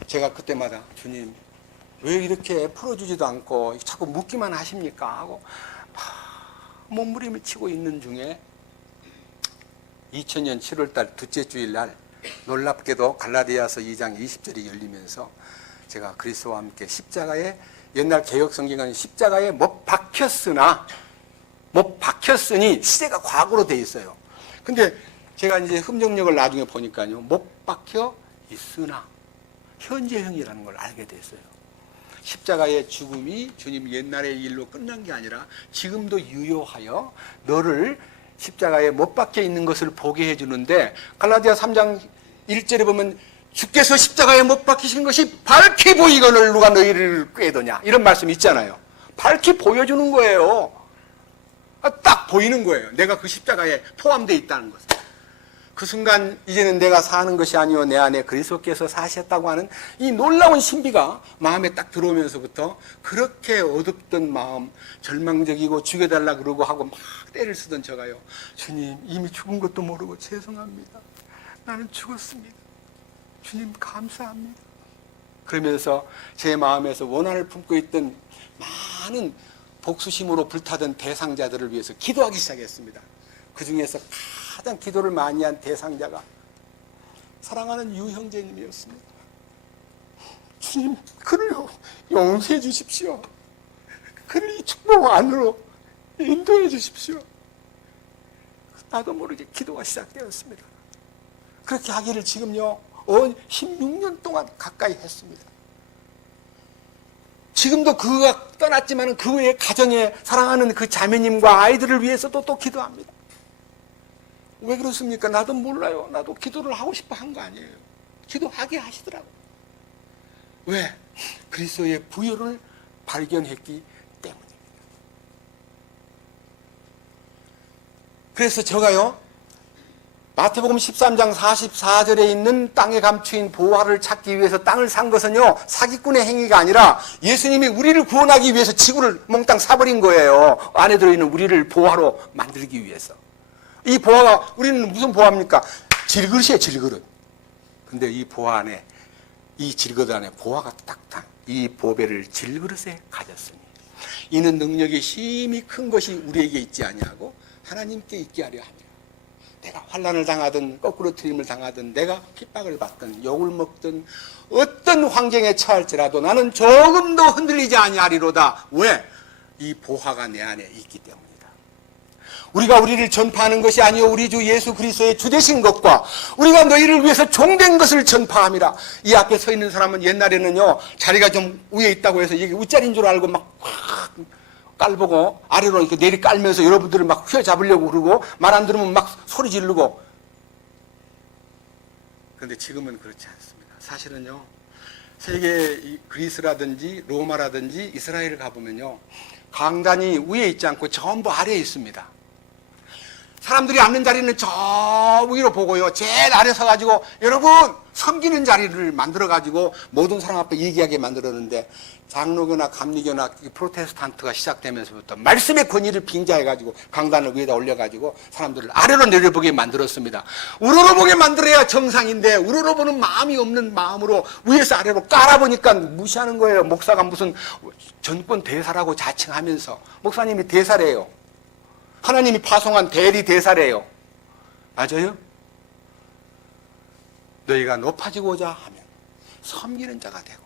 제가 그때마다 주님 왜 이렇게 풀어주지도 않고 자꾸 묻기만 하십니까? 하고 몸부림을 치고 있는 중에 2000년 7월달 둘째 주일날 놀랍게도 갈라디아서 2장 20절이 열리면서 제가 그리스도와 함께 십자가에 옛날 개혁성경은 십자가에 못 박혔으니 시대가 과거로 돼 있어요. 근데 제가 이제 흠정력을 나중에 보니까요. 못 박혀 있으나 현재형이라는 걸 알게 됐어요. 십자가의 죽음이 주님 옛날의 일로 끝난 게 아니라 지금도 유효하여 너를 십자가에 못 박혀 있는 것을 보게 해주는데 갈라디아 3장 1절에 보면 주께서 십자가에 못 박히신 것이 밝히 보이거늘 누가 너희를 꾀더냐 이런 말씀 있잖아요. 밝히 보여주는 거예요. 딱 보이는 거예요. 내가 그 십자가에 포함되어 있다는 것을. 그 순간 이제는 내가 사는 것이 아니요 내 안에 그리스도께서 사셨다고 하는 이 놀라운 신비가 마음에 딱 들어오면서부터 그렇게 어둡던 마음, 절망적이고 죽여달라 그러고 하고 막 때를 쓰던 저가요. 주님 이미 죽은 것도 모르고 죄송합니다. 나는 죽었습니다. 주님 감사합니다. 그러면서 제 마음에서 원한을 품고 있던 많은 복수심으로 불타던 대상자들을 위해서 기도하기 시작했습니다. 그 중에서 가장 기도를 많이 한 대상자가 사랑하는 유 형제님이었습니다. 주님, 그를 용서해 주십시오. 그를 이 축복 안으로 인도해 주십시오. 나도 모르게 기도가 시작되었습니다. 그렇게 하기를 지금요, 16년 동안 가까이 했습니다. 지금도 그가 떠났지만 그 외에 가정에 사랑하는 그 자매님과 아이들을 위해서도 또 기도합니다. 왜 그렇습니까? 나도 몰라요. 나도 기도를 하고 싶어 한 거 아니에요. 기도하게 하시더라고요. 왜? 그리스도의 부여를 발견했기 때문입니다. 그래서 제가요, 마태복음 13장 44절에 있는 땅에 감추인 보화를 찾기 위해서 땅을 산 것은요, 사기꾼의 행위가 아니라 예수님이 우리를 구원하기 위해서 지구를 몽땅 사버린 거예요. 안에 들어있는 우리를 보화로 만들기 위해서. 이 보화가, 우리는 무슨 보화입니까? 질그릇이에요, 질그릇. 근데 이 보화 안에, 이 질그릇 안에 보화가 딱딱, 이 보배를 질그릇에 가졌으니 이는 능력이 심히 큰 것이 우리에게 있지 아니하고 하나님께 있게 하려 함이라. 내가 환난을 당하든 거꾸로 트림을 당하든 내가 핍박을 받든 욕을 먹든 어떤 환경에 처할지라도 나는 조금도 흔들리지 아니하리로다. 왜? 이 보화가 내 안에 있기 때문이다. 우리가 우리를 전파하는 것이 아니요 우리 주 예수 그리스도의 주 되신 것과 우리가 너희를 위해서 종된 것을 전파함이라. 이 앞에 서 있는 사람은 옛날에는요 자리가 좀 위에 있다고 해서 이게 윗자리인 줄 알고 막 확 깔보고 아래로 이렇게 내리 깔면서 여러분들을 막 휘어잡으려고 그러고 말 안 들으면 막 소리 지르고. 그런데 지금은 그렇지 않습니다. 사실은요 세계 그리스라든지 로마라든지 이스라엘을 가보면요 강단이 위에 있지 않고 전부 아래에 있습니다. 사람들이 앉는 자리는 저 위로 보고요. 제일 아래 서가지고 여러분 섬기는 자리를 만들어가지고 모든 사람 앞에 얘기하게 만들었는데 장로교나 감리교나 프로테스탄트가 시작되면서부터 말씀의 권위를 빙자해가지고 강단을 위에다 올려가지고 사람들을 아래로 내려보게 만들었습니다. 우러러보게 만들어야 정상인데 우러러보는 마음이 없는 마음으로 위에서 아래로 깔아보니까 무시하는 거예요. 목사가 무슨 전권 대사라고 자칭하면서. 목사님이 대사래요. 하나님이 파송한 대리 대사래요. 맞아요? 너희가 높아지고자 하면 섬기는 자가 되고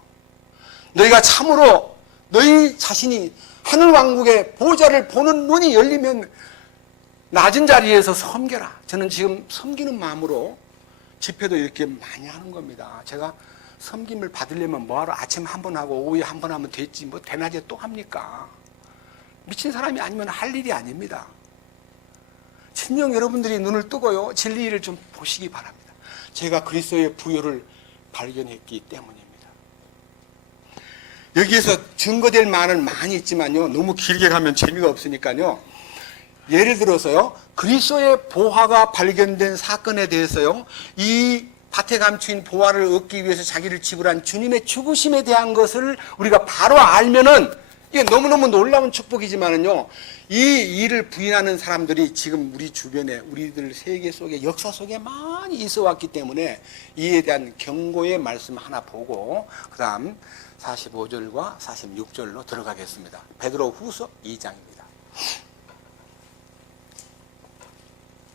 너희가 참으로 너희 자신이 하늘왕국의 보좌를 보는 눈이 열리면 낮은 자리에서 섬겨라. 저는 지금 섬기는 마음으로 집회도 이렇게 많이 하는 겁니다. 제가 섬김을 받으려면 뭐하러 아침 한 번 하고 오후에 한 번 하면 됐지 뭐 대낮에 또 합니까? 미친 사람이 아니면 할 일이 아닙니다. 친정 여러분들이 눈을 뜨고요 진리를 좀 보시기 바랍니다. 제가 그리스도의 부요를 발견했기 때문입니다. 여기에서 증거될 말은 많이 있지만요 너무 길게 가면 재미가 없으니까요 예를 들어서요 그리스도의 보화가 발견된 사건에 대해서요 이 밭에 감추인 보화를 얻기 위해서 자기를 지불한 주님의 죽으심에 대한 것을 우리가 바로 알면은 이게 너무너무 놀라운 축복이지만은요, 이 일을 부인하는 사람들이 지금 우리 주변에, 우리들 세계 속에, 역사 속에 많이 있어 왔기 때문에 이에 대한 경고의 말씀 하나 보고 그 다음 45절과 46절로 들어가겠습니다. 베드로 후서 2장입니다.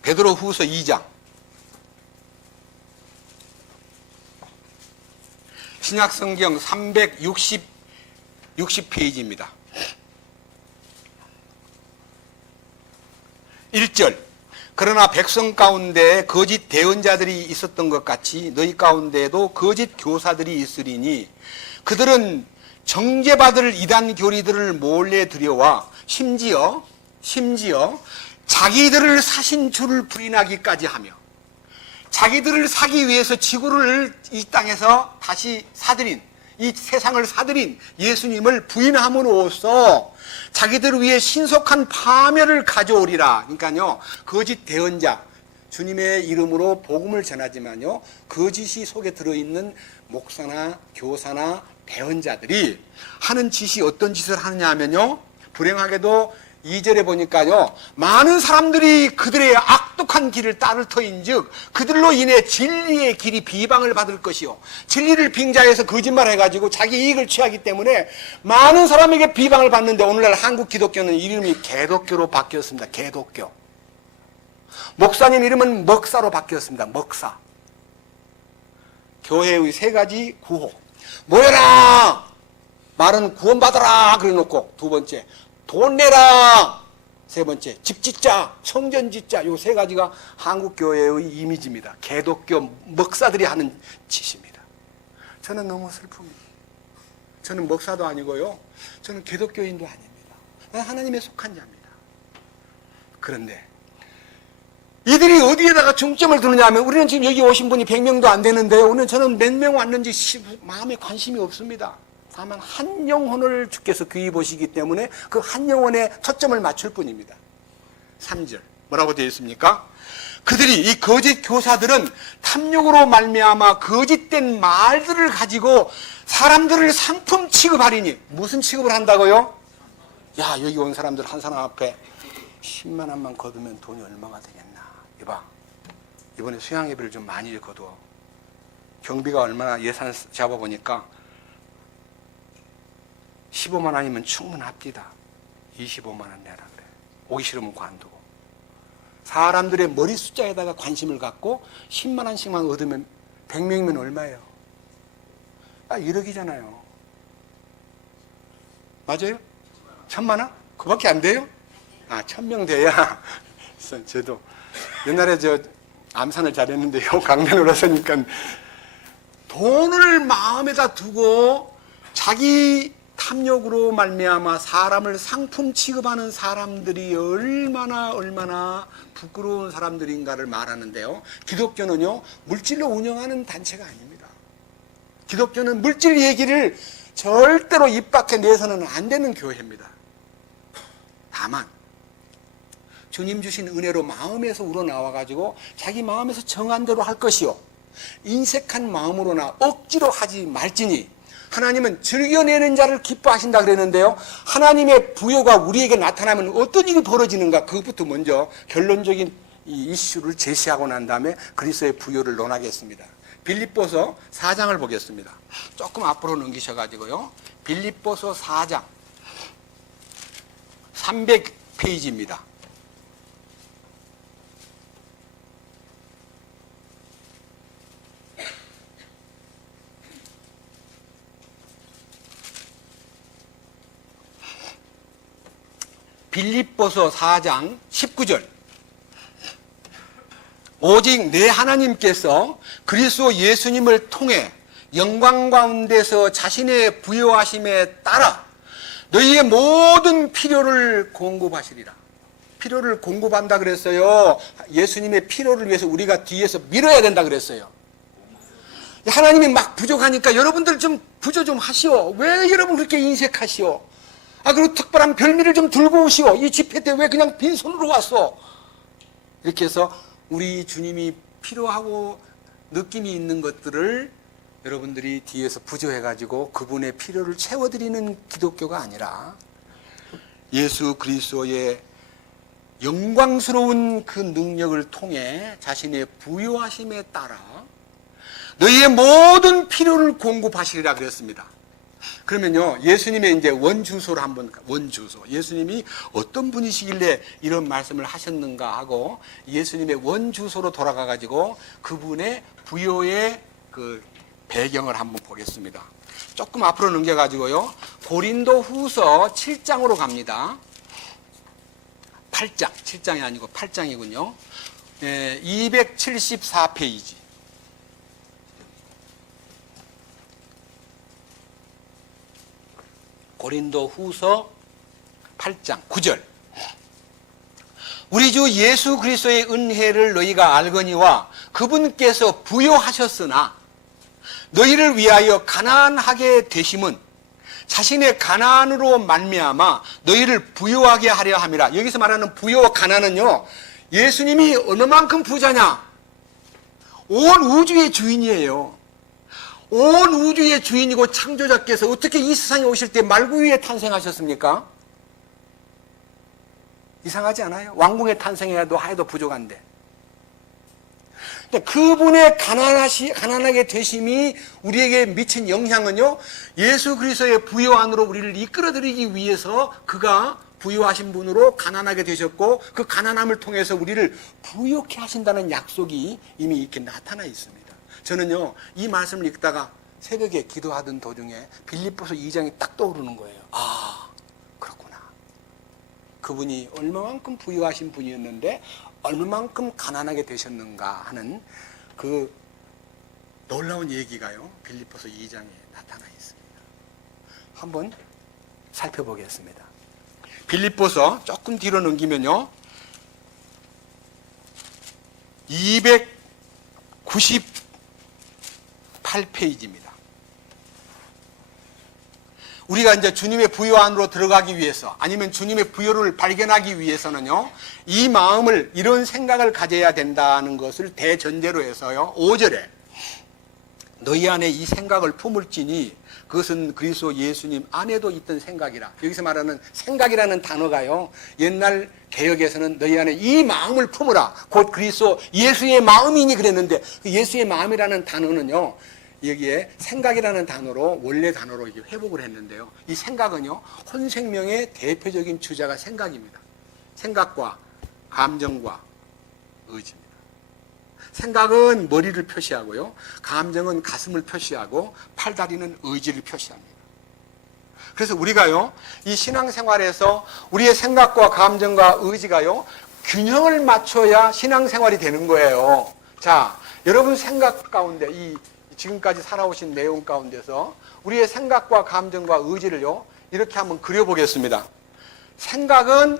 베드로 후서 2장. 신약성경 360페이지입니다. 1절. 그러나 백성 가운데 거짓 대언자들이 있었던 것 같이 너희 가운데에도 거짓 교사들이 있으리니 그들은 정죄받을 이단 교리들을 몰래 들여와 심지어 자기들을 사신 주를 부인하기까지 하며 자기들을 사기 위해서 지구를 이 땅에서 다시 사들인, 이 세상을 사들인 예수님을 부인함으로써 자기들을 위해 신속한 파멸을 가져오리라. 그러니까요, 거짓 대언자, 주님의 이름으로 복음을 전하지만요, 거짓이 속에 들어있는 목사나 교사나 대언자들이 하는 짓이 어떤 짓을 하느냐 하면요, 불행하게도 2절에 보니까요, 많은 사람들이 그들의 악독한 길을 따를 터인즉 그들로 인해 진리의 길이 비방을 받을 것이요, 진리를 빙자해서 거짓말해가지고 자기 이익을 취하기 때문에 많은 사람에게 비방을 받는데, 오늘날 한국 기독교는 이름이 개독교로 바뀌었습니다. 개독교. 목사님 이름은 먹사로 바뀌었습니다. 먹사. 교회의 3가지 구호. 모여라! 말은 구원받아라! 그래놓고, 2번째, 돈 내라! 3번째, 집 짓자, 성전 짓자. 요 3가지가 한국교회의 이미지입니다. 개독교 먹사들이 하는 짓입니다. 저는 너무 슬픕니다. 저는 먹사도 아니고요, 저는 기독교인도 아닙니다. 하나님에 속한 자입니다. 그런데 이들이 어디에다가 중점을 두느냐 하면, 우리는 지금 여기 오신 분이 100명도 안 되는데요, 오늘 저는 몇 명 왔는지 마음에 관심이 없습니다. 다만 한 영혼을 주께서 귀히 보시기 때문에 그 한 영혼에 초점을 맞출 뿐입니다. 3절 뭐라고 되어 있습니까? 그들이, 이 거짓 교사들은 탐욕으로 말미암아 거짓된 말들을 가지고 사람들을 상품 취급하리니. 무슨 취급을 한다고요? 야, 여기 온 사람들 한 사람 앞에 10만 원만 거두면 돈이 얼마가 되겠나. 이봐, 이번에 수양예배를 좀 많이 거두어. 경비가 얼마나 예산 잡아보니까 15만 원이면 충분합디다. 25만 원 내라 그래. 오기 싫으면 관두고. 사람들의 머리 숫자에다가 관심을 갖고 10만 원씩만 얻으면 100명이면 얼마예요? 1억이잖아요. 맞아요? 1000만 원? 그밖에 안 돼요? 1000명 돼야. 저도 옛날에 암산을 잘했는데 요 강변 올라서니까 돈을 마음에다 두고 자기 탐욕으로 말미암아 사람을 상품 취급하는 사람들이 얼마나 부끄러운 사람들인가를 말하는데요, 기독교는요 물질로 운영하는 단체가 아닙니다. 기독교는 물질 얘기를 절대로 입 밖에 내서는 안 되는 교회입니다. 다만 주님 주신 은혜로 마음에서 우러나와가지고 자기 마음에서 정한 대로 할 것이요, 인색한 마음으로나 억지로 하지 말지니 하나님은 즐겨내는 자를 기뻐하신다 그랬는데요, 하나님의 부여가 우리에게 나타나면 어떤 일이 벌어지는가, 그것부터 먼저 결론적인 이 이슈를 제시하고 난 다음에 그리스도의 부여를 논하겠습니다. 빌립보서 4장을 보겠습니다. 조금 앞으로 넘기셔가지고요, 빌립보서 4장 300페이지입니다. 빌립보서 4장 19절. 오직 내 하나님께서 그리스도 예수님을 통해 영광 가운데서 자신의 부여하심에 따라 너희의 모든 필요를 공급하시리라. 필요를 공급한다 그랬어요. 예수님의 필요를 위해서 우리가 뒤에서 밀어야 된다 그랬어요. 하나님이 막 부족하니까 여러분들 좀 부조 좀 하시오. 왜 여러분 그렇게 인색하시오? 그리고 특별한 별미를 좀 들고 오시오. 이 집회 때 왜 그냥 빈손으로 왔어? 이렇게 해서 우리 주님이 필요하고 느낌이 있는 것들을 여러분들이 뒤에서 부조해가지고 그분의 필요를 채워드리는 기독교가 아니라 예수 그리스도의 영광스러운 그 능력을 통해 자신의 부요하심에 따라 너희의 모든 필요를 공급하시리라 그랬습니다. 그러면요, 예수님의 이제 원주소를 한번, 원주소. 예수님이 어떤 분이시길래 이런 말씀을 하셨는가 하고 예수님의 원주소로 돌아가가지고 그분의 부요의 그 배경을 한번 보겠습니다. 조금 앞으로 넘겨가지고요, 고린도 후서 7장으로 갑니다. 8장, 7장이 아니고 8장이군요. 274페이지. 고린도 후서 8장 9절. 우리 주 예수 그리스도의 은혜를 너희가 알거니와 그분께서 부요하셨으나 너희를 위하여 가난하게 되심은 자신의 가난으로 말미암아 너희를 부요하게 하려 함이라. 여기서 말하는 부요와 가난은요, 예수님이 어느 만큼 부자냐? 온 우주의 주인이에요. 온 우주의 주인이고 창조자께서 어떻게 이 세상에 오실 때 말구 위에 탄생하셨습니까? 이상하지 않아요? 왕궁에 탄생해도 하여도 부족한데. 그분의 가난하게 되심이 우리에게 미친 영향은요, 예수 그리스도의 부요 안으로 우리를 이끌어들이기 위해서 그가 부요하신 분으로 가난하게 되셨고 그 가난함을 통해서 우리를 부요케 하신다는 약속이 이미 이렇게 나타나 있습니다. 저는요, 이 말씀을 읽다가 새벽에 기도하던 도중에 빌립보서 2장이 딱 떠오르는 거예요. 아, 그렇구나. 그분이 얼마만큼 부유하신 분이었는데 얼마만큼 가난하게 되셨는가 하는 그 놀라운 얘기가요, 빌립보서 2장에 나타나 있습니다. 한번 살펴보겠습니다. 빌립보서 조금 뒤로 넘기면요, 298페이지입니다. 우리가 이제 주님의 부요 안으로 들어가기 위해서, 아니면 주님의 부요를 발견하기 위해서는요, 이 마음을, 이런 생각을 가져야 된다는 것을 대전제로 해서요, 5절에 너희 안에 이 생각을 품을지니 그것은 그리스도 예수님 안에도 있던 생각이라. 여기서 말하는 생각이라는 단어가요, 옛날 개역에서는 너희 안에 이 마음을 품으라, 곧 그리스도 예수의 마음이니 그랬는데, 그 예수의 마음이라는 단어는요, 여기에 생각이라는 단어로, 원래 단어로 회복을 했는데요, 이 생각은요, 혼생명의 대표적인 주자가 생각입니다. 생각과 감정과 의지입니다. 생각은 머리를 표시하고요, 감정은 가슴을 표시하고, 팔다리는 의지를 표시합니다. 그래서 우리가요, 이 신앙생활에서 우리의 생각과 감정과 의지가요, 균형을 맞춰야 신앙생활이 되는 거예요. 자, 여러분 생각 가운데, 이 지금까지 살아오신 내용 가운데서 우리의 생각과 감정과 의지를요, 이렇게 한번 그려보겠습니다. 생각은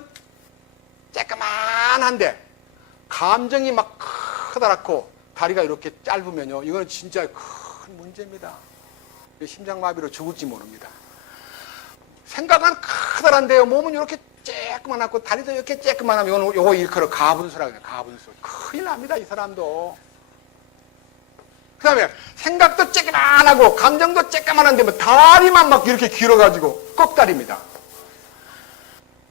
쬐끄만한데 감정이 막 크다랗고 다리가 이렇게 짧으면요, 이거는 진짜 큰 문제입니다. 심장마비로 죽을지 모릅니다. 생각은 크다란데요, 몸은 이렇게 쬐끄만하고 다리도 이렇게 쬐끄만하면 요거 일컬어 가분수라고 해요. 가분수. 큰일 납니다, 이 사람도. 그 다음에 생각도 쬐끄만하고 감정도 쬐끄만한데 뭐 다리만 막 이렇게 길어가지고 꺽다리입니다.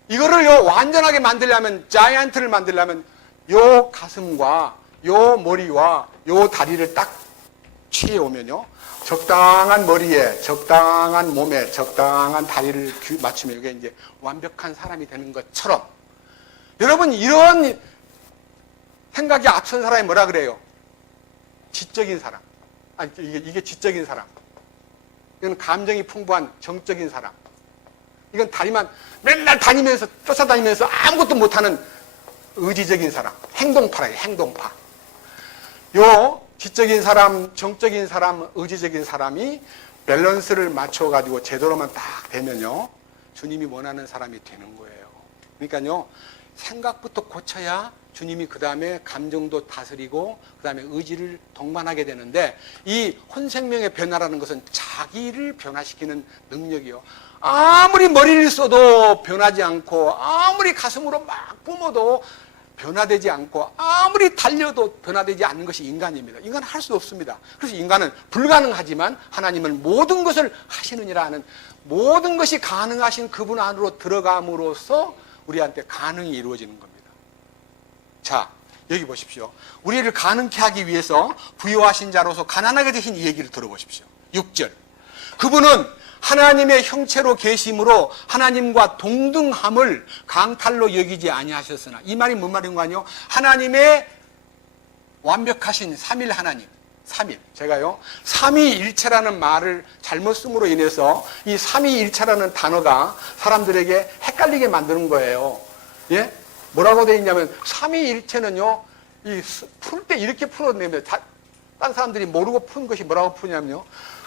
이거를요, 완전하게 만들려면, 자이언트를 만들려면 요 가슴과 요 머리와 요 다리를 딱 취해오면요, 적당한 머리에, 적당한 몸에, 적당한 다리를 맞추면 이게 이제 완벽한 사람이 되는 것처럼, 여러분, 이런 생각이 앞선 사람이 뭐라 그래요? 지적인 사람. 아니, 이게 지적인 사람. 이건 감정이 풍부한 정적인 사람. 이건 다리만 맨날 다니면서, 쫓아다니면서 아무것도 못하는 의지적인 사람. 행동파라요, 행동파. 요 지적인 사람, 정적인 사람, 의지적인 사람이 밸런스를 맞춰가지고 제대로만 딱 되면요, 주님이 원하는 사람이 되는 거예요. 그러니까요, 생각부터 고쳐야 주님이 그 다음에 감정도 다스리고 그 다음에 의지를 동반하게 되는데, 이 혼생명의 변화라는 것은 자기를 변화시키는 능력이요, 아무리 머리를 써도 변하지 않고 아무리 가슴으로 막 뿜어도 변화되지 않고 아무리 달려도 변화되지 않는 것이 인간입니다. 인간은 할 수 없습니다. 그래서 인간은 불가능하지만 하나님은 모든 것을 하시느니라 하는, 모든 것이 가능하신 그분 안으로 들어감으로써 우리한테 가능이 이루어지는 겁니다. 자, 여기 보십시오. 우리를 가능케 하기 위해서 부요하신 자로서 가난하게 되신 이 얘기를 들어보십시오. 6절. 그분은 하나님의 형체로 계심으로 하나님과 동등함을 강탈로 여기지 아니하셨으나, 이 말이 뭔 말인가요? 하나님의 완벽하신 삼일 하나님, 삼일. 제가요, 삼위일체라는 말을 잘못 씀으로 인해서 이 삼위일체라는 단어가 사람들에게 헷갈리게 만드는 거예요. 예? 뭐라고 되어 있냐면, 삼위일체는요, 풀 때 이렇게 풀어내면, 딴 사람들이 모르고 푼 것이 뭐라고 푸냐면요,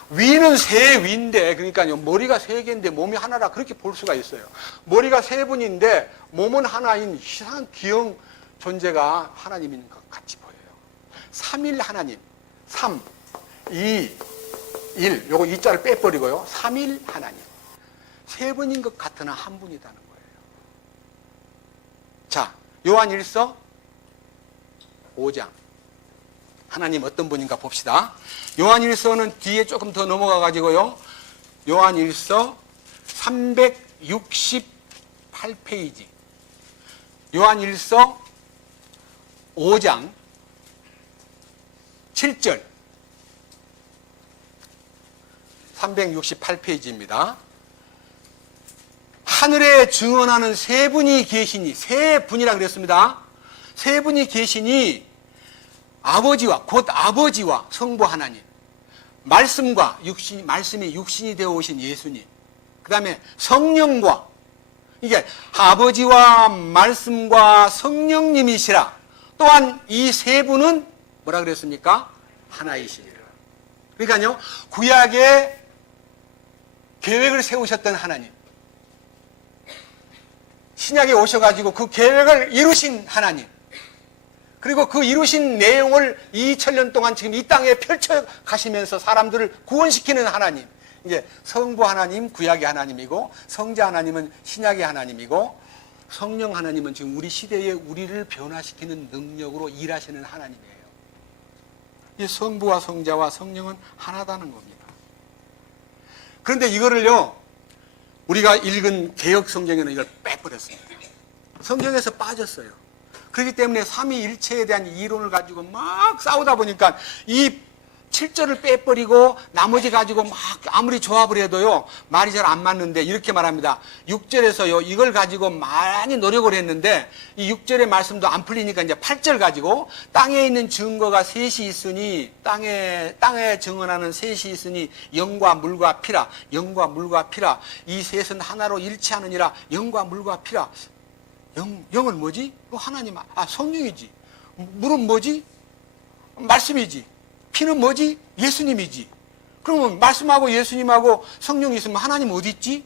위는 세 위인데, 그러니까요, 머리가 세 개인데 몸이 하나라, 그렇게 볼 수가 있어요. 머리가 세 분인데 몸은 하나인 이상한 기형 존재가 하나님인 것 같이 보여요. 삼일 하나님, 3, 2, 1, 요거 이자를 빼버리고요, 삼일 하나님. 세 분인 것 같으나 한 분이라는 거예요. 자, 요한일서 5장. 하나님 어떤 분인가 봅시다. 요한일서는 뒤에 조금 더 넘어가 가지고요, 요한일서 368페이지, 요한일서 5장 7절, 368페이지입니다. 하늘에 증언하는 세 분이 계시니, 세 분이라 그랬습니다. 세 분이 계시니 아버지와, 곧 아버지와 성부 하나님, 말씀과 육신, 말씀이 육신이 되어 오신 예수님, 그 다음에 성령과, 이게 아버지와 말씀과 성령님이시라. 또한 이 세 분은 뭐라 그랬습니까? 하나이시니라. 그러니까요, 구약에 계획을 세우셨던 하나님, 신약에 오셔가지고 그 계획을 이루신 하나님, 그리고 그 이루신 내용을 2000년 동안 지금 이 땅에 펼쳐 가시면서 사람들을 구원시키는 하나님. 이제 성부 하나님, 구약의 하나님이고, 성자 하나님은 신약의 하나님이고, 성령 하나님은 지금 우리 시대에 우리를 변화시키는 능력으로 일하시는 하나님이에요. 이 성부와 성자와 성령은 하나다는 겁니다. 그런데 이거를요, 우리가 읽은 개역 성경에는 이걸 빼버렸습니다. 성경에서 빠졌어요. 그렇기 때문에 삼위일체에 대한 이론을 가지고 막 싸우다 보니까 이 7절을 빼버리고 나머지 가지고 막 아무리 조합을 해도요, 말이 잘 안 맞는데 이렇게 말합니다. 6절에서요, 이걸 가지고 많이 노력을 했는데 이 6절의 말씀도 안 풀리니까 이제 8절 가지고, 땅에 있는 증거가 셋이 있으니, 땅에 증언하는 셋이 있으니 영과 물과 피라, 영과 물과 피라, 이 셋은 하나로 일치하느니라. 영과 물과 피라. 영은 뭐지? 하나님, 성령이지. 물은 뭐지? 말씀이지. 피는 뭐지? 예수님이지. 그러면 말씀하고 예수님하고 성령이 있으면 하나님 어디 있지?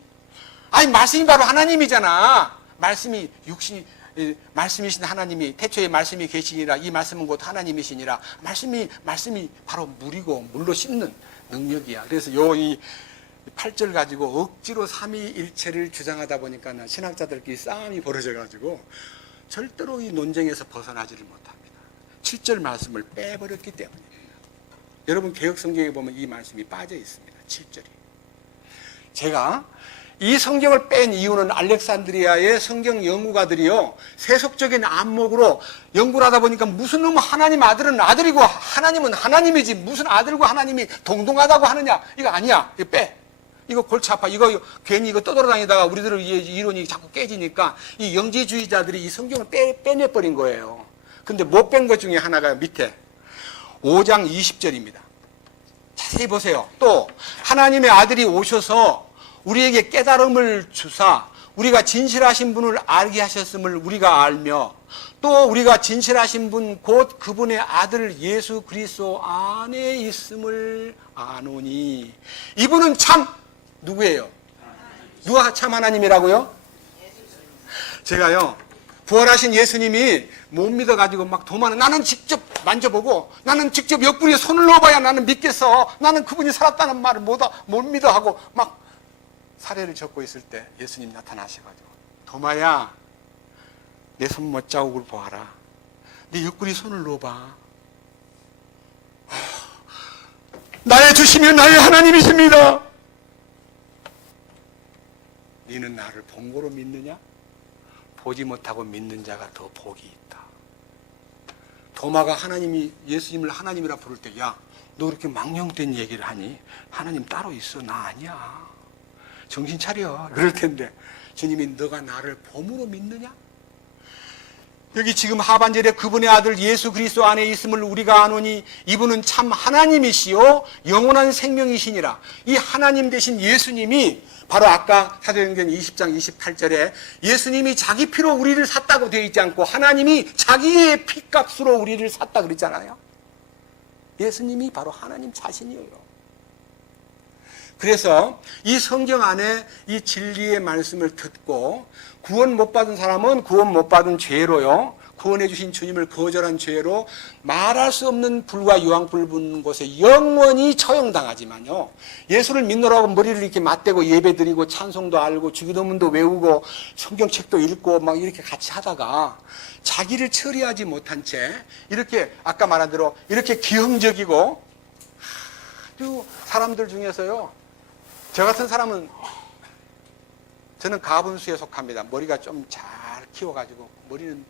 아니, 말씀이 바로 하나님이잖아. 말씀이 육신이, 말씀이신 하나님이, 태초에 말씀이 계시니라. 이 말씀은 곧 하나님이시니라. 말씀이 바로 물이고 물로 씻는 능력이야. 그래서 이 8절 가지고 억지로 삼위일체를 주장하다 보니까 신학자들끼리 싸움이 벌어져가지고 절대로 이 논쟁에서 벗어나지를 못합니다. 7절 말씀을 빼버렸기 때문입니다. 여러분 개역성경에 보면 이 말씀이 빠져 있습니다. 7절이. 제가 이 성경을 뺀 이유는 알렉산드리아의 성경 연구가들이요, 세속적인 안목으로 연구를 하다 보니까 무슨 놈 하나님 아들은 아들이고 하나님은 하나님이지 무슨 아들과 하나님이 동등하다고 하느냐, 이거 아니야. 이거 빼. 이거 골치 아파. 이거 괜히 이거 떠돌아다니다가 우리들의 이론이 자꾸 깨지니까 이 영지주의자들이 이 성경을 빼내버린 거예요. 근데 못 뺀 것 중에 하나가 밑에 5장 20절입니다. 자세히 보세요. 또 하나님의 아들이 오셔서 우리에게 깨달음을 주사 우리가 진실하신 분을 알게 하셨음을 우리가 알며, 또 우리가 진실하신 분 곧 그분의 아들 예수 그리스도 안에 있음을 아노니. 이분은 참 누구예요? 누가 참 하나님이라고요? 제가요, 부활하신 예수님이 못 믿어가지고 막 도망을, 나는 직접 만져보고 나는 직접 옆구리에 손을 넣어봐야 나는 믿겠어, 나는 그분이 살았다는 말을 못 믿어 하고 막 사례를 적고 있을 때 예수님 나타나셔가지고, 도마야 내 손못 자국을 보아라. 내 옆구리 손을 넣어봐. 나의 주시면 나의 하나님이십니다. 너는 나를 본고로 믿느냐? 보지 못하고 믿는 자가 더 복이 있다. 도마가 예수님을 하나님이라 부를 때, 야, 너 그렇게 망령된 얘기를 하니? 하나님 따로 있어. 나 아니야. 정신 차려. 그럴 텐데 주님이 너가 나를 봄으로 믿느냐? 여기 지금 하반절에 그분의 아들 예수 그리스도 안에 있음을 우리가 아노니 이분은 참 하나님이시요 영원한 생명이시니라. 이 하나님 되신 예수님이 바로 아까 사도행전 20장 28절에 예수님이 자기 피로 우리를 샀다고 되어 있지 않고 하나님이 자기의 피값으로 우리를 샀다 그랬잖아요. 예수님이 바로 하나님 자신이에요. 그래서 이 성경 안에 이 진리의 말씀을 듣고 구원 못 받은 사람은 구원 못 받은 죄로요, 구원해 주신 주님을 거절한 죄로 말할 수 없는 불과 유황불 붙는 곳에 영원히 처형당하지만요, 예수를 믿노라고 머리를 이렇게 맞대고 예배드리고 찬송도 알고 주기도문도 외우고 성경책도 읽고 막 이렇게 같이 하다가 자기를 처리하지 못한 채 이렇게 아까 말한 대로 이렇게 기형적이고 아주 사람들 중에서요, 저 같은 사람은, 저는 가분수에 속합니다. 머리가 좀 잘 키워가지고 머리는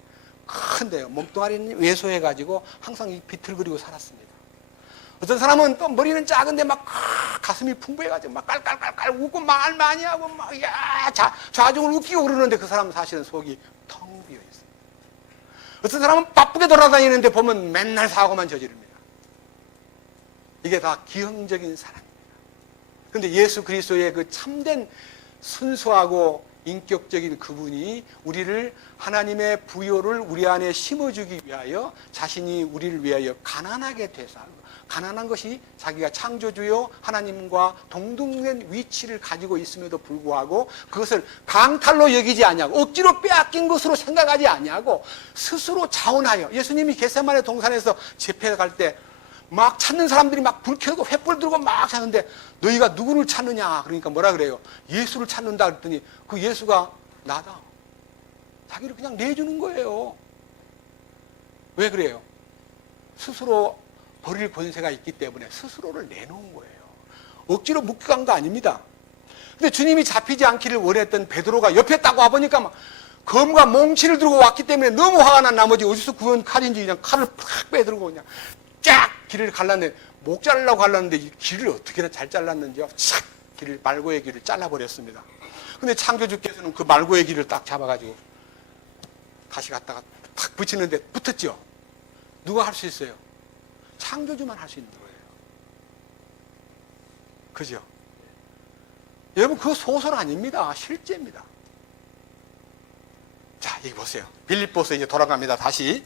큰데요, 몸뚱아리는 왜소해가지고 항상 비틀거리고 살았습니다. 어떤 사람은 또 머리는 작은데 막 가슴이 풍부해가지고 막 깔깔깔깔 웃고 말 많이 하고 막 좌중을 웃기고 그러는데 그 사람은 사실은 속이 텅 비어 있습니다. 어떤 사람은 바쁘게 돌아다니는데 보면 맨날 사고만 저지릅니다. 이게 다 기형적인 사람입니다. 그런데 예수 그리스도의 그 참된 순수하고 인격적인 그분이 우리를 하나님의 부요를 우리 안에 심어주기 위하여 자신이 우리를 위하여 가난하게 되사, 가난한 것이 자기가 창조주요 하나님과 동등된 위치를 가지고 있음에도 불구하고 그것을 강탈로 여기지 아니하고 억지로 빼앗긴 것으로 생각하지 아니하고 스스로 자원하여, 예수님이 겟세마네 동산에서 집회 갈 때 막 찾는 사람들이 막 불 켜고 횃불 들고 막 찾는데 너희가 누구를 찾느냐 그러니까 뭐라 그래요? 예수를 찾는다 그랬더니 그 예수가 나다. 자기를 그냥 내주는 거예요. 왜 그래요? 스스로 버릴 권세가 있기 때문에 스스로를 내놓은 거예요. 억지로 묶여간 거 아닙니다. 근데 주님이 잡히지 않기를 원했던 베드로가 옆에 딱 와보니까 막 검과 몽치를 들고 왔기 때문에 너무 화가 난 나머지 어디서 구한 칼인지 그냥 칼을 팍 빼들고 그냥 쫙 길을 갈랐는데, 목 자르려고 갈랐는데 이 길을 어떻게나 잘 잘랐는지요. 착 길을, 말고의 길을 잘라버렸습니다. 근데 창조주께서는 그 말고의 길을 딱 잡아가지고 다시 갖다가 탁 붙이는데 붙었죠. 누가 할 수 있어요? 창조주만 할 수 있는 거예요. 그죠? 여러분, 그거 소설 아닙니다. 실제입니다. 자, 여기 보세요. 빌립보서 이제 돌아갑니다. 다시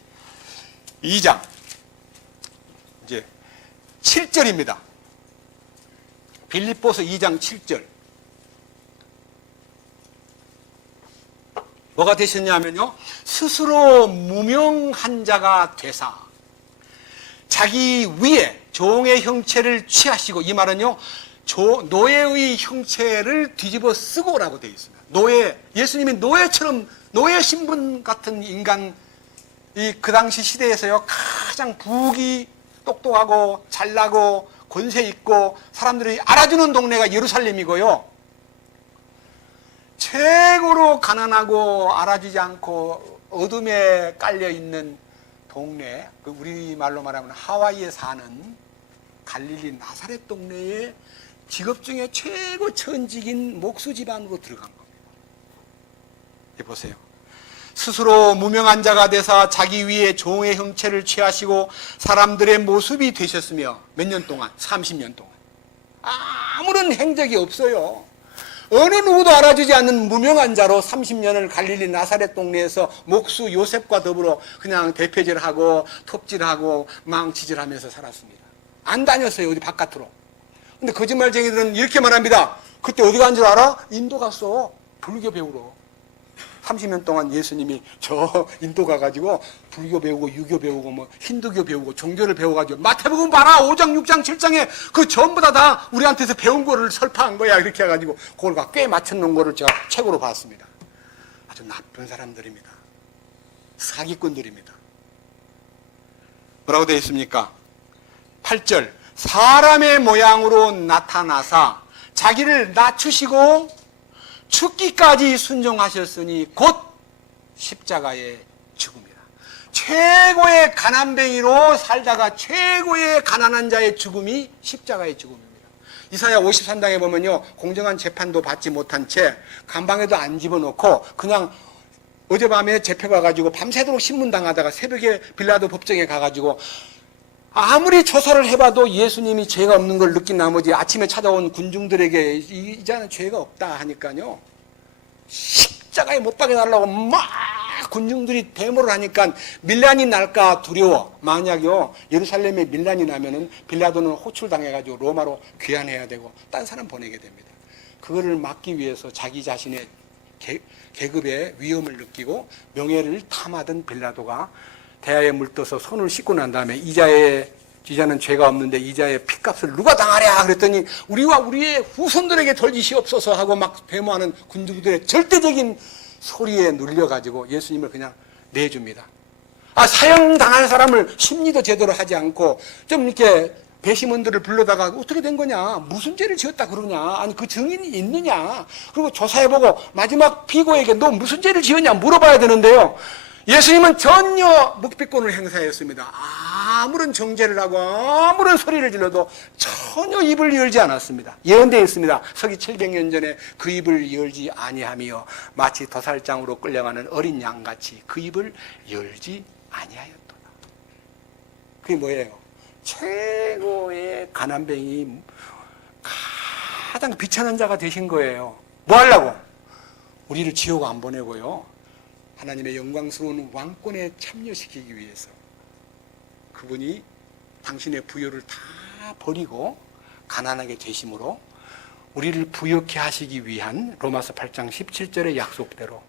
2장 이제 7절입니다. 빌립보서 2장 7절. 뭐가 되셨냐면요, 스스로 무명한 자가 되사 자기 위에 종의 형체를 취하시고, 이 말은요 노예의 형체를 뒤집어 쓰고라고 되어 있습니다. 노예, 예수님이 노예처럼, 노예 신분 같은 인간, 그 당시 시대에서요 가장 부귀 똑똑하고 잘나고 권세 있고 사람들이 알아주는 동네가 예루살렘이고요, 최고로 가난하고 알아주지 않고 어둠에 깔려있는 동네, 우리말로 말하면 하와이에 사는 갈릴리 나사렛 동네에 직업 중에 최고 천직인 목수 집안으로 들어간 겁니다. 보세요. 스스로 무명한 자가 되사 자기 위에 종의 형체를 취하시고 사람들의 모습이 되셨으며, 몇 년 동안? 30년 동안 아무런 행적이 없어요. 어느 누구도 알아주지 않는 무명한 자로 30년을 갈릴리 나사렛 동네에서 목수 요셉과 더불어 그냥 대표질하고 톱질하고 망치질하면서 살았습니다. 안 다녔어요, 어디 바깥으로. 근데 거짓말쟁이들은 이렇게 말합니다. 그때 어디 간 줄 알아? 인도 갔어, 불교 배우러. 30년 동안 예수님이 저 인도 가가지고 불교 배우고 유교 배우고 뭐 힌두교 배우고 종교를 배워가지고 마태복음 봐라 5장 6장 7장에 그 전부 다 우리한테서 배운 거를 설파한 거야, 이렇게 해가지고 그걸 꽤 맞춰놓은 거를 제가 책으로 봤습니다. 아주 나쁜 사람들입니다. 사기꾼들입니다. 뭐라고 되어 있습니까? 8절, 사람의 모양으로 나타나사 자기를 낮추시고 죽기까지 순종하셨으니 곧 십자가의 죽음이라. 최고의 가난뱅이로 살다가 최고의 가난한 자의 죽음이 십자가의 죽음입니다. 이사야 53장에 보면요, 공정한 재판도 받지 못한 채 감방에도 안 집어넣고 그냥 어젯밤에 잡혀가가지고 밤새도록 신문당하다가 새벽에 빌라도 법정에 가가지고 아무리 조사를 해봐도 예수님이 죄가 없는 걸 느낀 나머지 아침에 찾아온 군중들에게 이자는 죄가 없다 하니까요, 십자가에 못 박여 달라고 막 군중들이 데모를 하니까 밀란이 날까 두려워. 만약요 예루살렘에 밀란이 나면은 빌라도는 호출당해가지고 로마로 귀환해야 되고 딴 사람 보내게 됩니다. 그거를 막기 위해서 자기 자신의 계급의 위험을 느끼고 명예를 탐하던 빌라도가 대야에 물떠서 손을 씻고 난 다음에 이자는 죄가 없는데 이자의 핏값을 누가 당하랴 그랬더니 우리와 우리의 후손들에게 돌리시옵소서 하고 막 데모하는 군중들의 절대적인 소리에 눌려가지고 예수님을 그냥 내줍니다. 사형당할 사람을 심리도 제대로 하지 않고 좀 이렇게 배심원들을 불러다가 어떻게 된 거냐, 무슨 죄를 지었다 그러냐, 아니 그 증인이 있느냐, 그리고 조사해보고 마지막 피고에게 너 무슨 죄를 지었냐 물어봐야 되는데요, 예수님은 전혀 묵비권을 행사했습니다. 아무런 정죄를 하고 아무런 소리를 질러도 전혀 입을 열지 않았습니다. 예언되어 있습니다. 서기 700년 전에 그 입을 열지 아니하며 마치 도살장으로 끌려가는 어린 양같이 그 입을 열지 아니하였도다. 그게 뭐예요? 최고의 가난뱅이, 가장 비천한 자가 되신 거예요. 뭐 하려고? 우리를 지옥 안 보내고요, 하나님의 영광스러운 왕권에 참여시키기 위해서 그분이 당신의 부요를 다 버리고 가난하게 되심으로 우리를 부요케 하시기 위한 로마서 8장 17절의 약속대로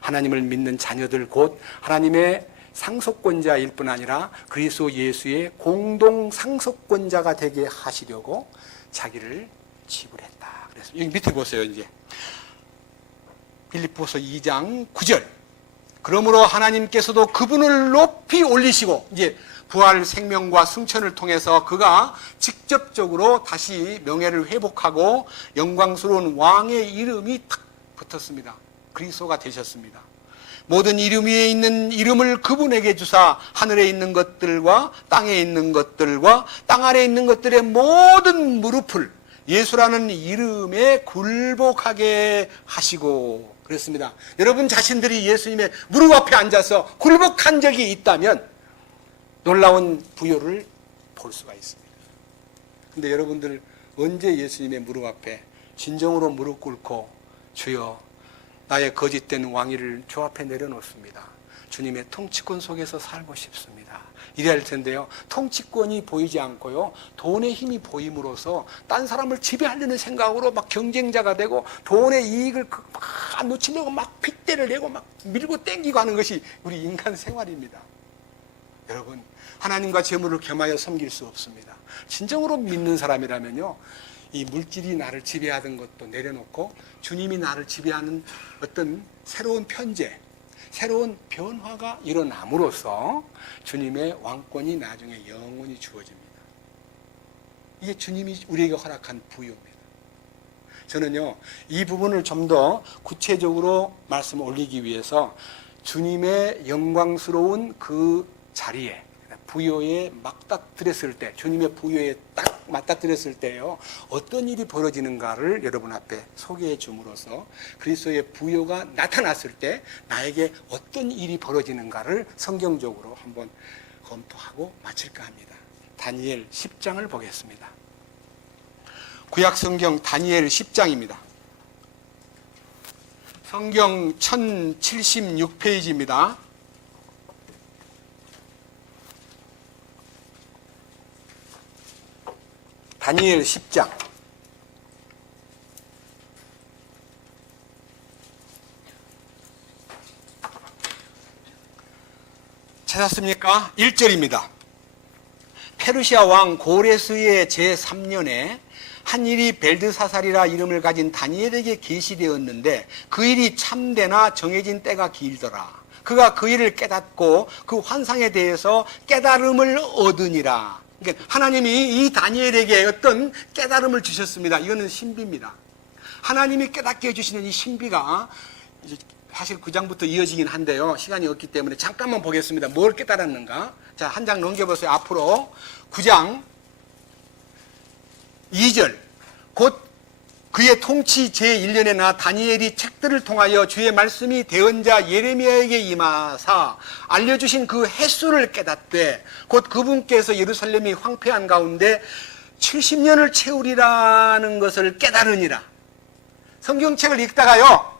하나님을 믿는 자녀들 곧 하나님의 상속권자일 뿐 아니라 그리스도 예수의 공동 상속권자가 되게 하시려고 자기를 지불했다. 그래서 여기 밑에 보세요. 이제 빌립보서 2장 9절, 그러므로 하나님께서도 그분을 높이 올리시고, 이제 부활 생명과 승천을 통해서 그가 직접적으로 다시 명예를 회복하고 영광스러운 왕의 이름이 탁 붙었습니다. 그리스도가 되셨습니다. 모든 이름 위에 있는 이름을 그분에게 주사 하늘에 있는 것들과 땅에 있는 것들과 땅 아래에 있는 것들의 모든 무릎을 예수라는 이름에 굴복하게 하시고 그랬습니다. 여러분 자신들이 예수님의 무릎 앞에 앉아서 굴복한 적이 있다면 놀라운 부요를 볼 수가 있습니다. 근데 여러분들 언제 예수님의 무릎 앞에 진정으로 무릎 꿇고 주여 나의 거짓된 왕위를 주 앞에 내려놓습니다. 주님의 통치권 속에서 살고 싶습니다. 이래야 할 텐데요. 통치권이 보이지 않고요. 돈의 힘이 보임으로써 딴 사람을 지배하려는 생각으로 막 경쟁자가 되고 돈의 이익을 막 놓치려고 막 핏대를 내고 막 밀고 땡기고 하는 것이 우리 인간 생활입니다. 여러분, 하나님과 재물을 겸하여 섬길 수 없습니다. 진정으로 믿는 사람이라면요. 이 물질이 나를 지배하던 것도 내려놓고 주님이 나를 지배하는 어떤 새로운 편제, 새로운 변화가 일어남으로써 주님의 왕권이 나중에 영원히 주어집니다. 이게 주님이 우리에게 허락한 부유입니다. 저는요, 이 부분을 좀 더 구체적으로 말씀을 올리기 위해서 주님의 영광스러운 그 자리에 부요에 맞닥뜨렸을 때, 주님의 부요에 딱 맞닥뜨렸을 때요, 어떤 일이 벌어지는가를 여러분 앞에 소개해 줌으로써 그리스도의 부요가 나타났을 때 나에게 어떤 일이 벌어지는가를 성경적으로 한번 검토하고 마칠까 합니다. 다니엘 10장을 보겠습니다. 구약 성경 다니엘 10장입니다. 성경 1076페이지입니다. 다니엘 10장. 찾았습니까? 1절입니다. 페르시아 왕 고레스의 제3년에 한 일이 벨드사살이라 이름을 가진 다니엘에게 계시되었는데 그 일이 참되나 정해진 때가 길더라. 그가 그 일을 깨닫고 그 환상에 대해서 깨달음을 얻으니라. 그러니까 하나님이 이 다니엘에게 어떤 깨달음을 주셨습니다. 이거는 신비입니다. 하나님이 깨닫게 해주시는 이 신비가 이제 사실 9장부터 이어지긴 한데요. 시간이 없기 때문에 잠깐만 보겠습니다. 뭘 깨달았는가? 자, 한 장 넘겨보세요. 앞으로 9장 2절. 곧 그의 통치 제1년에 나 다니엘이 책들을 통하여 주의 말씀이 대언자 예레미야에게 임하사 알려주신 그 횟수를 깨닫되 곧 그분께서 예루살렘이 황폐한 가운데 70년을 채우리라는 것을 깨달으니라. 성경책을 읽다가요,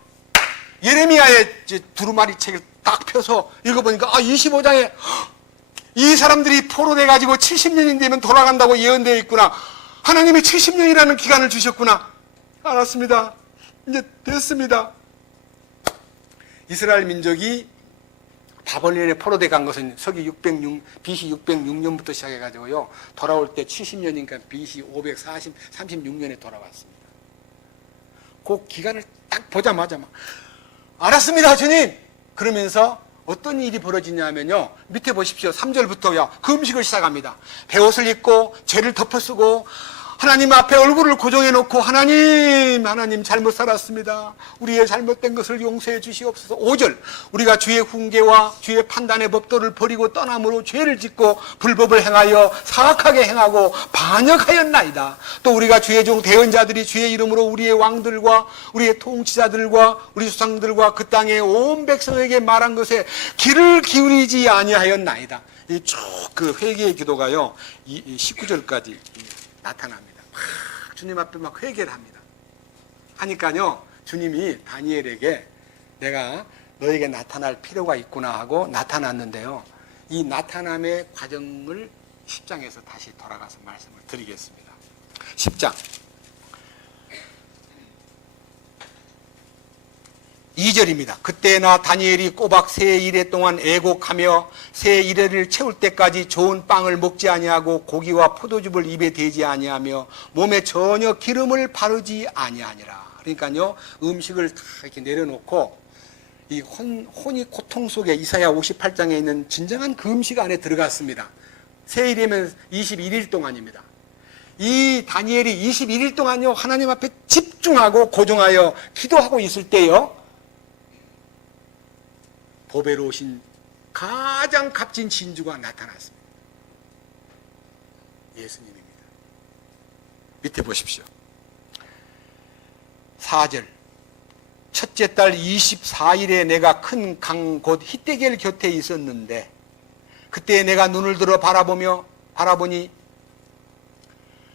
예레미야의 두루마리 책을 딱 펴서 읽어보니까 25장에 이 사람들이 포로돼 가지고 70년이 되면 돌아간다고 예언되어 있구나. 하나님이 70년이라는 기간을 주셨구나. 알았습니다. 이제 됐습니다. 이스라엘 민족이 바벨론에 포로돼 간 것은 BC 606년부터 시작해가지고요, 돌아올 때 70년이니까 BC 536년에 돌아왔습니다. 그 기간을 딱 보자마자 알았습니다, 주님! 그러면서 어떤 일이 벌어지냐면요, 밑에 보십시오. 3절부터요, 그 음식을 시작합니다. 베옷을 입고 죄를 덮어쓰고 하나님 앞에 얼굴을 고정해 놓고 하나님 잘못 살았습니다. 우리의 잘못된 것을 용서해 주시옵소서. 5절, 우리가 주의 훈계와 주의 판단의 법도를 버리고 떠남으로 죄를 짓고 불법을 행하여 사악하게 행하고 반역하였나이다. 또 우리가 주의 종 대언자들이 주의 이름으로 우리의 왕들과 우리의 통치자들과 우리 수상들과 그 땅의 온 백성에게 말한 것에 귀를 기울이지 아니하였나이다. 이 쭉 그 회개의 기도가요, 19절까지 나타납니다. 막 주님 앞에 막 회개를 합니다. 하니까요, 주님이 다니엘에게 내가 너에게 나타날 필요가 있구나 하고 나타났는데요, 이 나타남의 과정을 10장에서 다시 돌아가서 말씀을 드리겠습니다. 10장 2절입니다. 그때 나 다니엘이 꼬박 세 이래 동안 애곡하며 세 이래를 채울 때까지 좋은 빵을 먹지 아니하고 고기와 포도즙을 입에 대지 아니하며 몸에 전혀 기름을 바르지 아니하니라. 그러니까요, 음식을 다 이렇게 내려놓고 이 혼이 고통 속에 이사야 58장에 있는 진정한 그 음식 안에 들어갔습니다. 세 일이면 21일 동안입니다. 이 다니엘이 21일 동안요, 하나님 앞에 집중하고 고정하여 기도하고 있을 때요, 보배로우신 가장 값진 진주가 나타났습니다. 예수님입니다. 밑에 보십시오. 4절, 첫째 달 24일에 내가 큰 강 곧 히데겔 곁에 있었는데 그때 내가 눈을 들어 바라보니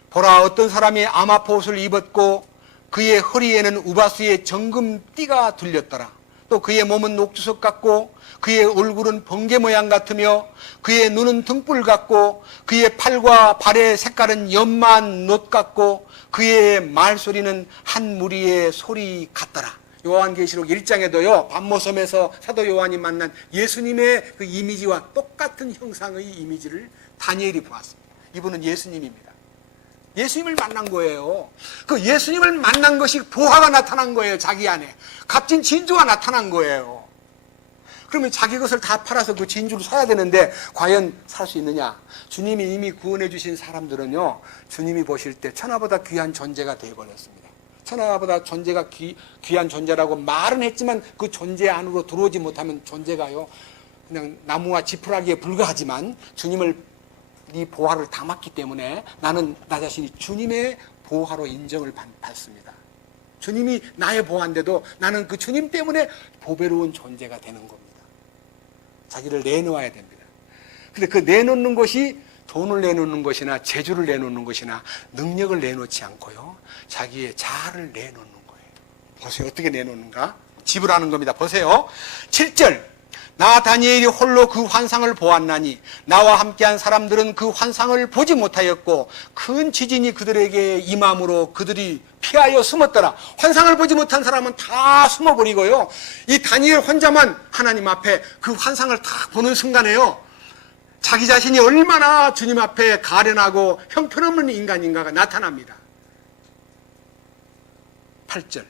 보라, 어떤 사람이 아마포옷을 입었고 그의 허리에는 우바수의 정금띠가 둘렸더라. 또 그의 몸은 녹주석 같고 그의 얼굴은 번개 모양 같으며 그의 눈은 등불 같고 그의 팔과 발의 색깔은 연만 놋 같고 그의 말소리는 한 무리의 소리 같더라. 요한계시록 1장에도요, 반모섬에서 사도 요한이 만난 예수님의 그 이미지와 똑같은 형상의 이미지를 다니엘이 보았습니다. 이분은 예수님입니다. 예수님을 만난 거예요. 그 예수님을 만난 것이 보화가 나타난 거예요. 자기 안에 값진 진주가 나타난 거예요. 그러면 자기 것을 다 팔아서 그 진주를 사야 되는데 과연 살 수 있느냐? 주님이 이미 구원해 주신 사람들은요, 주님이 보실 때 천하보다 귀한 존재가 되어버렸습니다. 천하보다 존재가 귀한 존재라고 말은 했지만 그 존재 안으로 들어오지 못하면 존재가요, 그냥 나무와 지푸라기에 불과하지만 주님을 이 보화를 담았기 때문에 나는 나 자신이 주님의 보화로 인정을 받습니다. 주님이 나의 보화인데도 나는 그 주님 때문에 보배로운 존재가 되는 겁니다. 자기를 내놓아야 됩니다. 근데 그 내놓는 것이 돈을 내놓는 것이나 재주를 내놓는 것이나 능력을 내놓지 않고요, 자기의 자아를 내놓는 거예요. 보세요, 어떻게 내놓는가? 지불하는 겁니다. 보세요, 7절, 나 다니엘이 홀로 그 환상을 보았나니 나와 함께한 사람들은 그 환상을 보지 못하였고 큰 지진이 그들에게 임함으로 그들이 피하여 숨었더라. 환상을 보지 못한 사람은 다 숨어버리고요, 이 다니엘 혼자만 하나님 앞에 그 환상을 딱 보는 순간에요, 자기 자신이 얼마나 주님 앞에 가련하고 형편없는 인간인가가 나타납니다. 8절,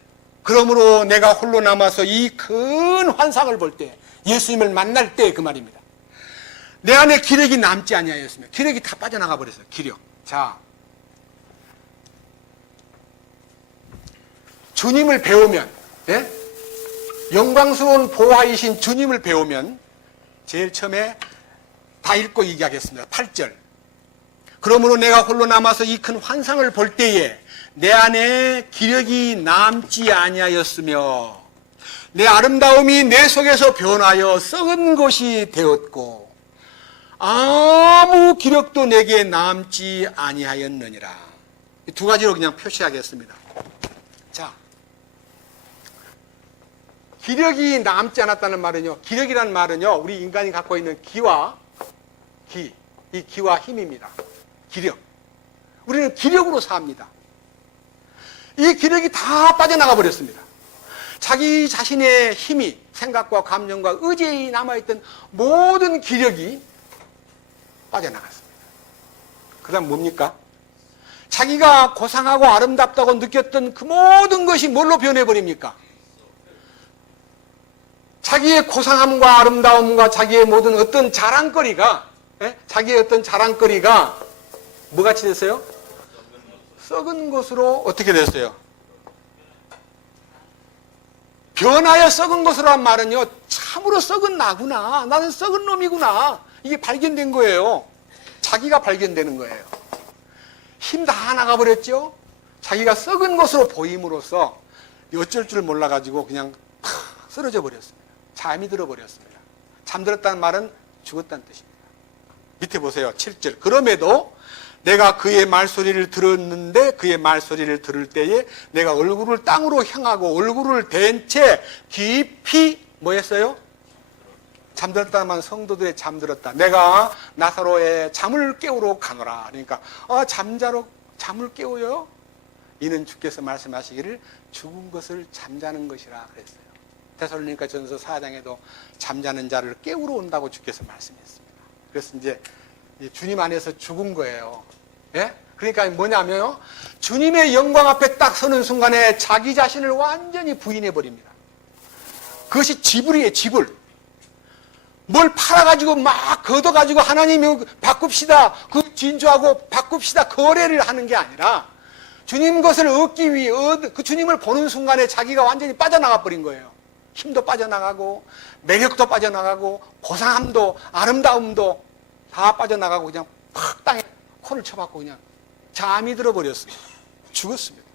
그러므로 내가 홀로 남아서 이 큰 환상을 볼 때, 예수님을 만날 때 그 말입니다. 내 안에 기력이 남지 아니하였으며, 기력이 다 빠져나가 버렸어요. 기력. 자, 주님을 배우면, 예? 영광스러운 보화이신 주님을 배우면 제일 처음에 다 읽고 얘기하겠습니다. 8절. 그러므로 내가 홀로 남아서 이 큰 환상을 볼 때에 내 안에 기력이 남지 아니하였으며 내 아름다움이 내 속에서 변하여 썩은 것이 되었고 아무 기력도 내게 남지 아니하였느니라. 이 두 가지로 그냥 표시하겠습니다. 자, 기력이 남지 않았다는 말은요, 기력이라는 말은요, 우리 인간이 갖고 있는 기와 기, 이 기와 힘입니다. 기력. 우리는 기력으로 삽니다. 이 기력이 다 빠져나가 버렸습니다. 자기 자신의 힘이, 생각과 감정과 의지에 남아있던 모든 기력이 빠져나갔습니다. 그 다음 뭡니까? 자기가 고상하고 아름답다고 느꼈던 그 모든 것이 뭘로 변해버립니까? 자기의 고상함과 아름다움과 자기의 모든 어떤 자랑거리가, 자기의 어떤 자랑거리가 뭐같이 됐어요? 썩은 것으로 어떻게 됐어요? 변하여 썩은 것으로 한 말은요, 참으로 썩은 나구나, 나는 썩은 놈이구나, 이게 발견된 거예요. 자기가 발견되는 거예요. 힘 다 나가버렸죠? 자기가 썩은 것으로 보임으로써 어쩔 줄 몰라가지고 그냥 팍 쓰러져 버렸습니다. 잠이 들어버렸습니다. 잠들었다는 말은 죽었다는 뜻입니다. 밑에 보세요. 7절. 그럼에도 내가 그의 말소리를 들었는데 그의 말소리를 들을 때에 내가 얼굴을 땅으로 향하고 얼굴을 댄 채 깊이 뭐 했어요? 잠들었다는 말은 성도들의 잠들었다. 내가 나사로의 잠을 깨우러 가노라. 그러니까 잠을 깨우요? 이는 주께서 말씀하시기를 죽은 것을 잠자는 것이라 그랬어요. 데살로니가 전서 4장에도 잠자는 자를 깨우러 온다고 주께서 말씀했습니다. 그래서 이제 주님 안에서 죽은 거예요. 예? 그러니까 뭐냐면요, 주님의 영광 앞에 딱 서는 순간에 자기 자신을 완전히 부인해 버립니다. 그것이 지불이에요. 지불. 뭘 팔아가지고 막 걷어가지고 하나님 바꿉시다, 그 진주하고 바꿉시다 거래를 하는 게 아니라 주님 것을 얻기 위해 그 주님을 보는 순간에 자기가 완전히 빠져나가 버린 거예요. 힘도 빠져나가고 매력도 빠져나가고 고상함도 아름다움도 다 빠져나가고 그냥 팍 땅에 코를 쳐박고 그냥 잠이 들어버렸습니다. 죽었습니다.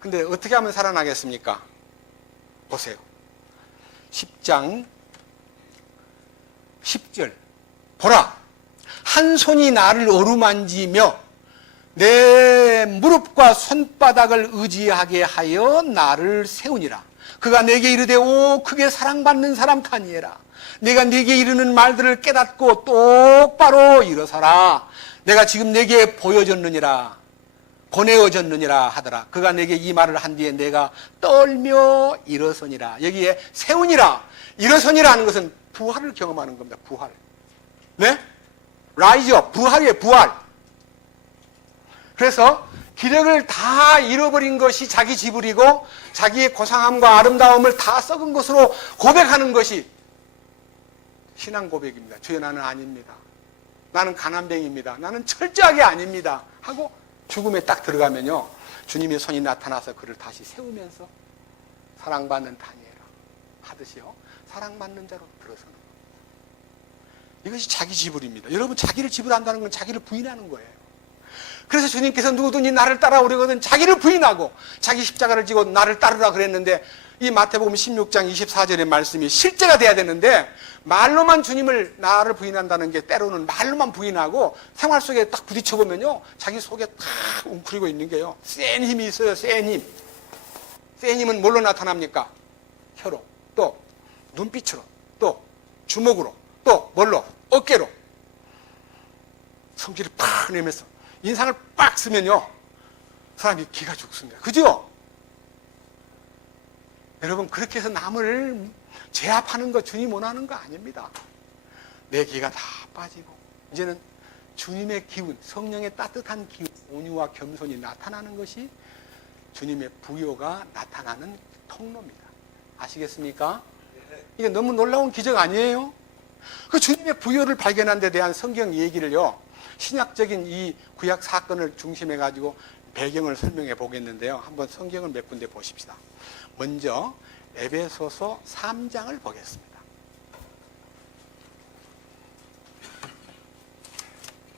근데 어떻게 하면 살아나겠습니까? 보세요. 10장 10절. 보라, 한 손이 나를 어루만지며 내 무릎과 손바닥을 의지하게 하여 나를 세우니라. 그가 내게 이르되 오 크게 사랑받는 사람 다니엘아, 내가 네게 이르는 말들을 깨닫고 똑바로 일어서라. 내가 지금 네게 보여졌느니라, 보내어졌느니라 하더라. 그가 내게 이 말을 한 뒤에 내가 떨며 일어서니라. 여기에 세우니라, 일어서니라 하는 것은 부활을 경험하는 겁니다. 부활. 네? 라이저, 부활이에요. 부활. 그래서 기력을 다 잃어버린 것이 자기 지불이고 자기의 고상함과 아름다움을 다 썩은 것으로 고백하는 것이 신앙 고백입니다. 주여 나는 아닙니다. 나는 가난뱅입니다. 나는 철저하게 아닙니다. 하고 죽음에 딱 들어가면요, 주님의 손이 나타나서 그를 다시 세우면서 사랑받는 다니엘아 하듯이요, 사랑받는 자로 들어서는 겁니다. 이것이 자기 지불입니다. 여러분, 자기를 지불한다는 건 자기를 부인하는 거예요. 그래서 주님께서 누구든지 나를 따라오려거든 자기를 부인하고 자기 십자가를 지고 나를 따르라 그랬는데, 이 마태복음 16장 24절의 말씀이 실제가 돼야 되는데, 말로만 주님을, 나를 부인한다는 게 때로는 말로만 부인하고 생활 속에 딱 부딪혀보면요, 자기 속에 탁 웅크리고 있는 게요, 센 힘이 있어요. 센 힘. 센 힘은 뭘로 나타납니까? 혀로, 또 눈빛으로, 또 주먹으로, 또 뭘로? 어깨로 성질을 팍 내면서 인상을 빡 쓰면요, 사람이 기가 죽습니다. 그죠? 여러분, 그렇게 해서 남을 제압하는 거 주님 원하는 거 아닙니다. 내 기가 다 빠지고 이제는 주님의 기운, 성령의 따뜻한 기운, 온유와 겸손이 나타나는 것이 주님의 부요가 나타나는 통로입니다. 아시겠습니까? 이게 너무 놀라운 기적 아니에요? 그 주님의 부요를 발견한 데 대한 성경 얘기를요, 신약적인 이 구약 사건을 중심해 가지고 배경을 설명해 보겠는데요. 한번 성경을 몇 군데 보십시다. 먼저 에베소서 3장을 보겠습니다.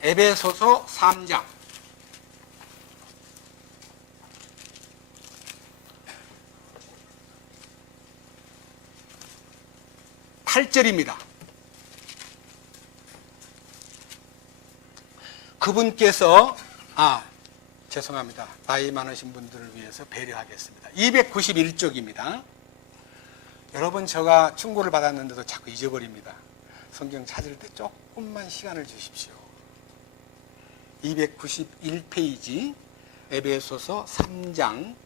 에베소서 3장 8절입니다. 그분께서 죄송합니다. 나이 많으신 분들을 위해서 배려하겠습니다. 291쪽입니다. 여러분, 제가 충고를 받았는데도 자꾸 잊어버립니다. 성경 찾을 때 조금만 시간을 주십시오. 291페이지 에베소서 3장,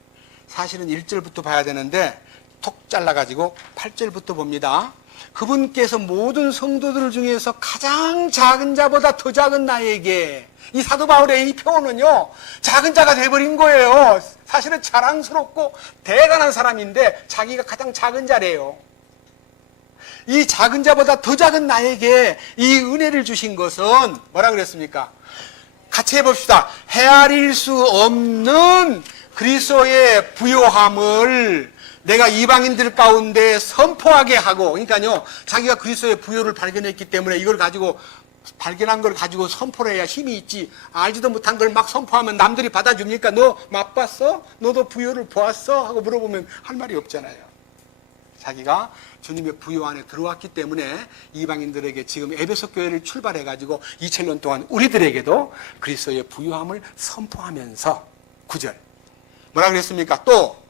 사실은 1절부터 봐야 되는데 톡 잘라가지고 8절부터 봅니다. 그분께서 모든 성도들 중에서 가장 작은 자보다 더 작은 나에게, 이 사도 바울의 이 표현은요, 작은 자가 돼버린 거예요. 사실은 자랑스럽고 대단한 사람인데 자기가 가장 작은 자래요. 이 작은 자보다 더 작은 나에게 이 은혜를 주신 것은 뭐라 그랬습니까? 같이 해봅시다. 헤아릴 수 없는 그리스도의 부요함을 내가 이방인들 가운데 선포하게 하고, 그러니까요, 자기가 그리스도의 부요를 발견했기 때문에 이걸 가지고, 발견한 걸 가지고 선포를 해야 힘이 있지. 알지도 못한 걸 막 선포하면 남들이 받아줍니까? 너 맛봤어? 너도 부요를 보았어? 하고 물어보면 할 말이 없잖아요. 자기가 주님의 부요 안에 들어왔기 때문에 이방인들에게 지금 에베소 교회를 출발해가지고 2000년 동안 우리들에게도 그리스도의 부요함을 선포하면서 9절 뭐라 그랬습니까? 또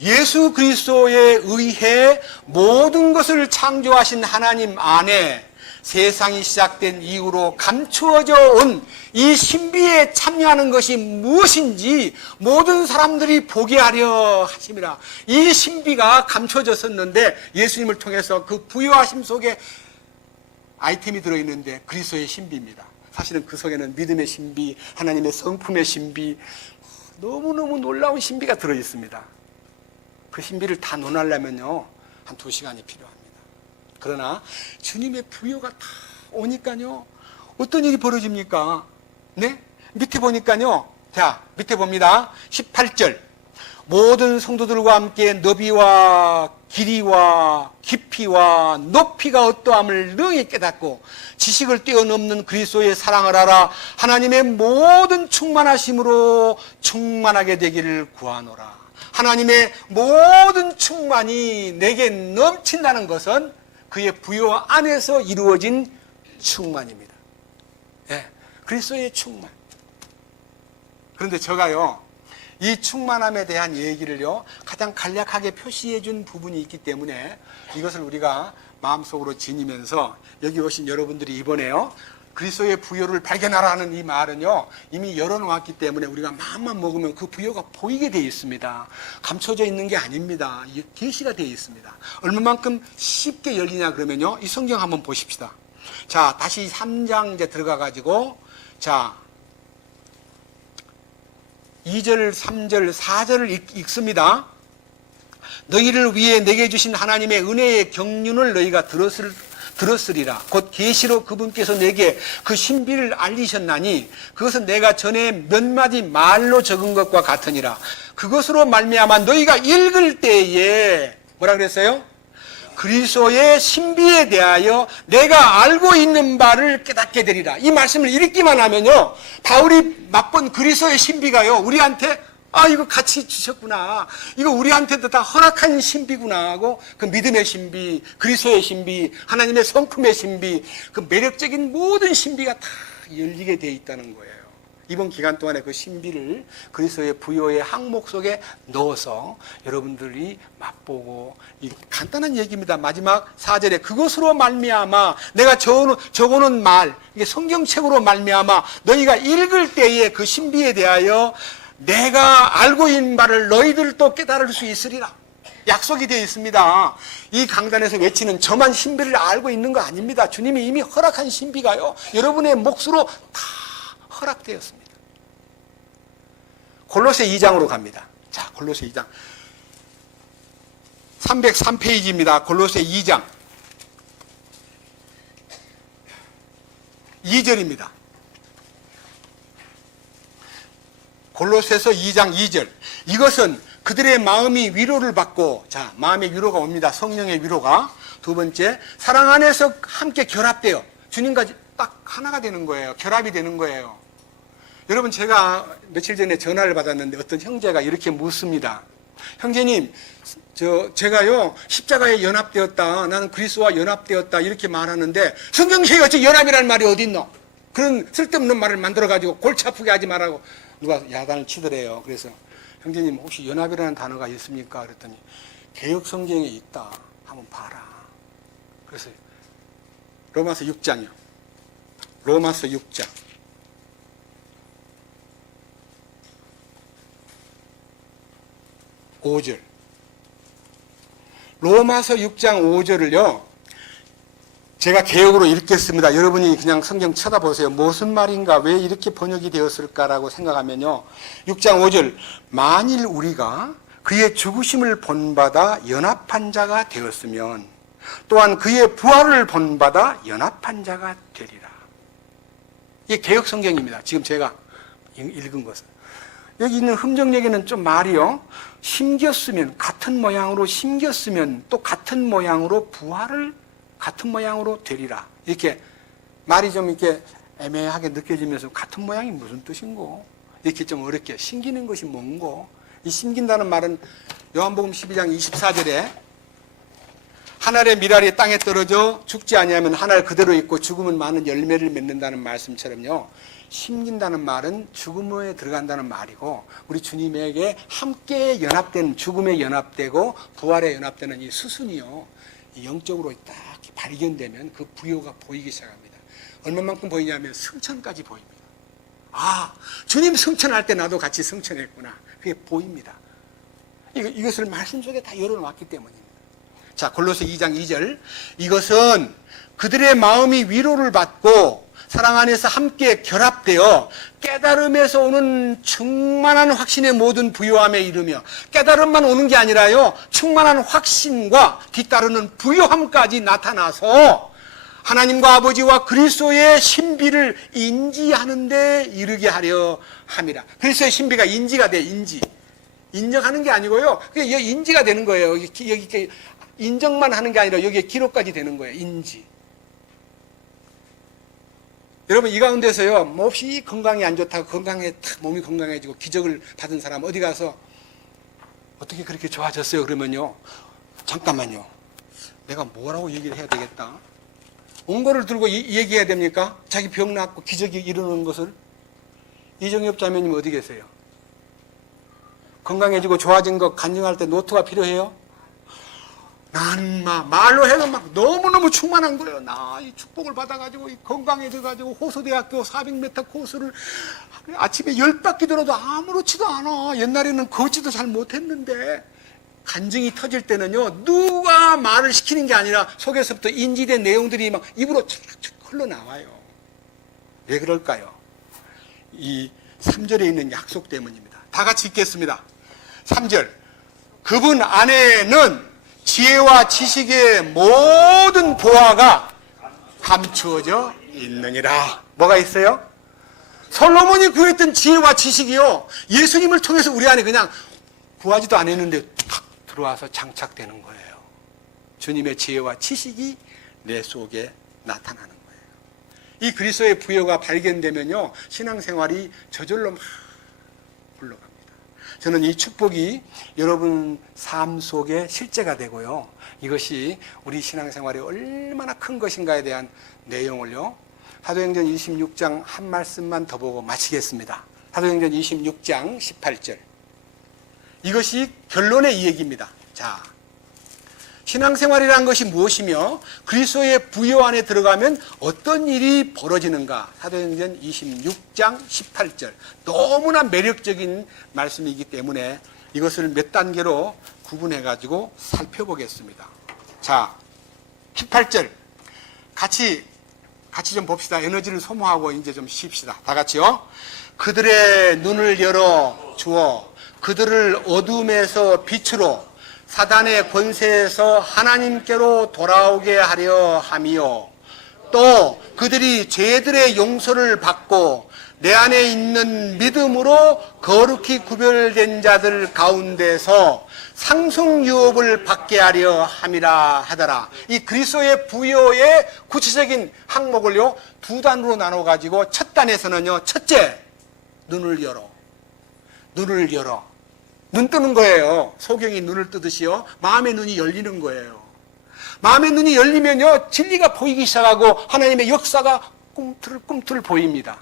예수 그리스도에 의해 모든 것을 창조하신 하나님 안에 세상이 시작된 이후로 감추어져 온 이 신비에 참여하는 것이 무엇인지 모든 사람들이 보게 하려 하심이라. 이 신비가 감춰졌었는데 예수님을 통해서 그 부요하심 속에 아이템이 들어있는데 그리스도의 신비입니다. 사실은 그 속에는 믿음의 신비, 하나님의 성품의 신비, 너무너무 놀라운 신비가 들어있습니다. 그 신비를 다 논하려면요, 한 2시간이 필요합니다. 그러나 주님의 부요가 다 오니까요, 어떤 일이 벌어집니까? 네? 밑에 보니까요, 자, 밑에 봅니다. 18절. 모든 성도들과 함께 너비와 길이와 깊이와 높이가 어떠함을 능히 깨닫고 지식을 뛰어넘는 그리스도의 사랑을 알아 하나님의 모든 충만하심으로 충만하게 되기를 구하노라. 하나님의 모든 충만이 내게 넘친다는 것은 그의 부요 안에서 이루어진 충만입니다. 네, 그리스도의 충만. 그런데 제가요, 이 충만함에 대한 얘기를요, 가장 간략하게 표시해 준 부분이 있기 때문에 이것을 우리가 마음속으로 지니면서 여기 오신 여러분들이 이번에요, 그리스도의 부요를 발견하라는 이 말은요, 이미 열어놓았기 때문에 우리가 마음만 먹으면 그 부요가 보이게 되어 있습니다. 감춰져 있는 게 아닙니다. 계시가 되어 있습니다. 얼마만큼 쉽게 열리냐 그러면요, 이 성경 한번 보십시다. 자, 다시 3장 이제 들어가가지고, 자, 2절, 3절, 4절을 읽습니다. 너희를 위해 내게 주신 하나님의 은혜의 경륜을 너희가 들었으리라. 곧 계시로 그분께서 내게 그 신비를 알리셨나니 그것은 내가 전에 몇 마디 말로 적은 것과 같으니라. 그것으로 말미암아 너희가 읽을 때에 뭐라 그랬어요? 그리스도의 신비에 대하여 내가 알고 있는 바를 깨닫게 되리라. 이 말씀을 읽기만 하면요, 바울이 맛본 그리스도의 신비가요, 우리한테 이거 같이 주셨구나, 이거 우리한테도 다 허락한 신비구나 하고, 그 믿음의 신비, 그리스도의 신비, 하나님의 성품의 신비, 그 매력적인 모든 신비가 다 열리게 돼 있다는 거예요. 이번 기간 동안에 그 신비를 그리스도의 부요의 항목 속에 넣어서 여러분들이 맛보고, 이 간단한 얘기입니다. 마지막 4절에 그것으로 말미암아 내가 적어놓은 말, 이게 성경책으로 말미암아 너희가 읽을 때에 그 신비에 대하여 내가 알고 있는 바를 너희들도 깨달을 수 있으리라. 약속이 되어 있습니다. 이 강단에서 외치는 저만 신비를 알고 있는 거 아닙니다. 주님이 이미 허락한 신비가요, 여러분의 몫으로 다 허락되었습니다. 골로새 2장으로 갑니다. 자, 골로새 2장. 303페이지입니다. 골로새 2장. 2절입니다. 골로새서 2장 2절. 이것은 그들의 마음이 위로를 받고, 자, 마음의 위로가 옵니다. 성령의 위로가. 두 번째, 사랑 안에서 함께 결합되어 주님과 딱 하나가 되는 거예요. 결합이 되는 거예요. 여러분, 제가 며칠 전에 전화를 받았는데 어떤 형제가 이렇게 묻습니다. 형제님, 제가요 십자가에 연합되었다, 나는 그리스도와 연합되었다 이렇게 말하는데 성경책에 어찌 연합이라는 말이 어디 있노? 그런 쓸데없는 말을 만들어가지고 골치 아프게 하지 말라고 누가 야단을 치더래요. 그래서 형제님, 혹시 연합이라는 단어가 있습니까? 그랬더니 개역 성경에 있다, 한번 봐라. 그래서 로마서 6장이요. 로마서 6장. (5절) 로마서 6장 5절을요 제가 개역으로 읽겠습니다. 여러분이 그냥 성경 쳐다보세요. 무슨 말인가, 왜 이렇게 번역이 되었을까라고 생각하면요, 6장 5절, 만일 우리가 그의 죽으심을 본받아 연합한 자가 되었으면 또한 그의 부활을 본받아 연합한 자가 되리라. 이게 개역 성경입니다. 지금 제가 읽은 것은. 여기 있는 흠정역에는 좀 말이요, 심겼으면, 같은 모양으로 심겼으면 또 같은 모양으로 부활을 같은 모양으로 되리라. 이렇게 말이 좀 이렇게 애매하게 느껴지면서 같은 모양이 무슨 뜻인고, 이렇게 좀 어렵게 심기는 것이 뭔고. 이 심긴다는 말은 요한복음 12장 24절에 하늘의 미랄이 땅에 떨어져 죽지 아니하면 하늘 그대로 있고 죽으면 많은 열매를 맺는다는 말씀처럼요, 심긴다는 말은 죽음에 들어간다는 말이고, 우리 주님에게 함께 연합된, 죽음에 연합되고 부활에 연합되는 이 수순이요, 영적으로 딱 발견되면 그 부요가 보이기 시작합니다. 얼마만큼 보이냐면 승천까지 보입니다. 아, 주님 승천할 때 나도 같이 승천했구나, 그게 보입니다. 이것을 말씀 속에 다 열어놓았기 때문입니다. 자, 골로새 2장 2절. 이것은 그들의 마음이 위로를 받고 사랑 안에서 함께 결합되어 깨달음에서 오는 충만한 확신의 모든 부요함에 이르며, 깨달음만 오는 게 아니라요, 충만한 확신과 뒤따르는 부요함까지 나타나서 하나님과 아버지와 그리스도의 신비를 인지하는 데 이르게 하려 함이라. 그리스도의 신비가 인지가 돼. 인정하는 게 아니고요, 그게 인지가 되는 거예요. 여기 인정만 하는 게 아니라 여기에 기록까지 되는 거예요. 인지. 여러분, 이 가운데서요, 몹시 건강이 안 좋다고 몸이 건강해지고 기적을 받은 사람 어디 가서 어떻게 그렇게 좋아졌어요? 그러면요, 잠깐만요, 내가 뭐라고 얘기를 해야 되겠다. 온 거를 들고 얘기해야 됩니까? 자기 병 낫고 기적이 일어나는 것을. 이정엽 자매님 어디 계세요? 건강해지고 좋아진 거 간증할 때 노트가 필요해요? 나는 말로 해도 너무너무 충만한 거예요. 나 이 축복을 받아가지고 건강해져가지고 호수대학교 400m 코스를 아침에 10바퀴 들어도 아무렇지도 않아. 옛날에는 걷지도 잘 못했는데, 간증이 터질 때는요, 누가 말을 시키는 게 아니라 속에서부터 인지된 내용들이 막 입으로 촥촥 흘러나와요. 왜 그럴까요? 이 3절에 있는 약속 때문입니다. 다 같이 읽겠습니다. 3절. 그분 안에는 지혜와 지식의 모든 보화가 감추어져 있느니라. 뭐가 있어요? 솔로몬이 구했던 지혜와 지식이요, 예수님을 통해서 우리 안에 그냥 구하지도 않았는데 탁 들어와서 장착되는 거예요. 주님의 지혜와 지식이 내 속에 나타나는 거예요. 이 그리스도의 부여가 발견되면요, 신앙생활이 저절로 막 흘러갑니다. 저는 이 축복이 여러분 삶 속에 실제가 되고요, 이것이 우리 신앙생활이 얼마나 큰 것인가에 대한 내용을요, 사도행전 26장 한 말씀만 더 보고 마치겠습니다. 사도행전 26장 18절. 이것이 결론의 이 얘기입니다. 자, 신앙생활이라는 것이 무엇이며 그리스도의 부요 안에 들어가면 어떤 일이 벌어지는가. 사도행전 26장 18절. 너무나 매력적인 말씀이기 때문에 이것을 몇 단계로 구분해가지고 살펴보겠습니다. 자, 18절. 같이 좀 봅시다. 에너지를 소모하고 이제 좀 쉽시다. 다 같이요. 그들의 눈을 열어 주어 그들을 어둠에서 빛으로 사단의 권세에서 하나님께로 돌아오게 하려 함이요 또 그들이 죄들의 용서를 받고 내 안에 있는 믿음으로 거룩히 구별된 자들 가운데서 상속유업을 받게 하려 함이라 하더라. 이 그리스도의 부여의 구체적인 항목을요 두 단으로 나눠 가지고 첫 단에서는요 첫째 눈을 열어. 눈을 열어. 눈 뜨는 거예요. 소경이 눈을 뜨듯이요 마음의 눈이 열리는 거예요. 마음의 눈이 열리면요 진리가 보이기 시작하고 하나님의 역사가 꿈틀꿈틀 보입니다.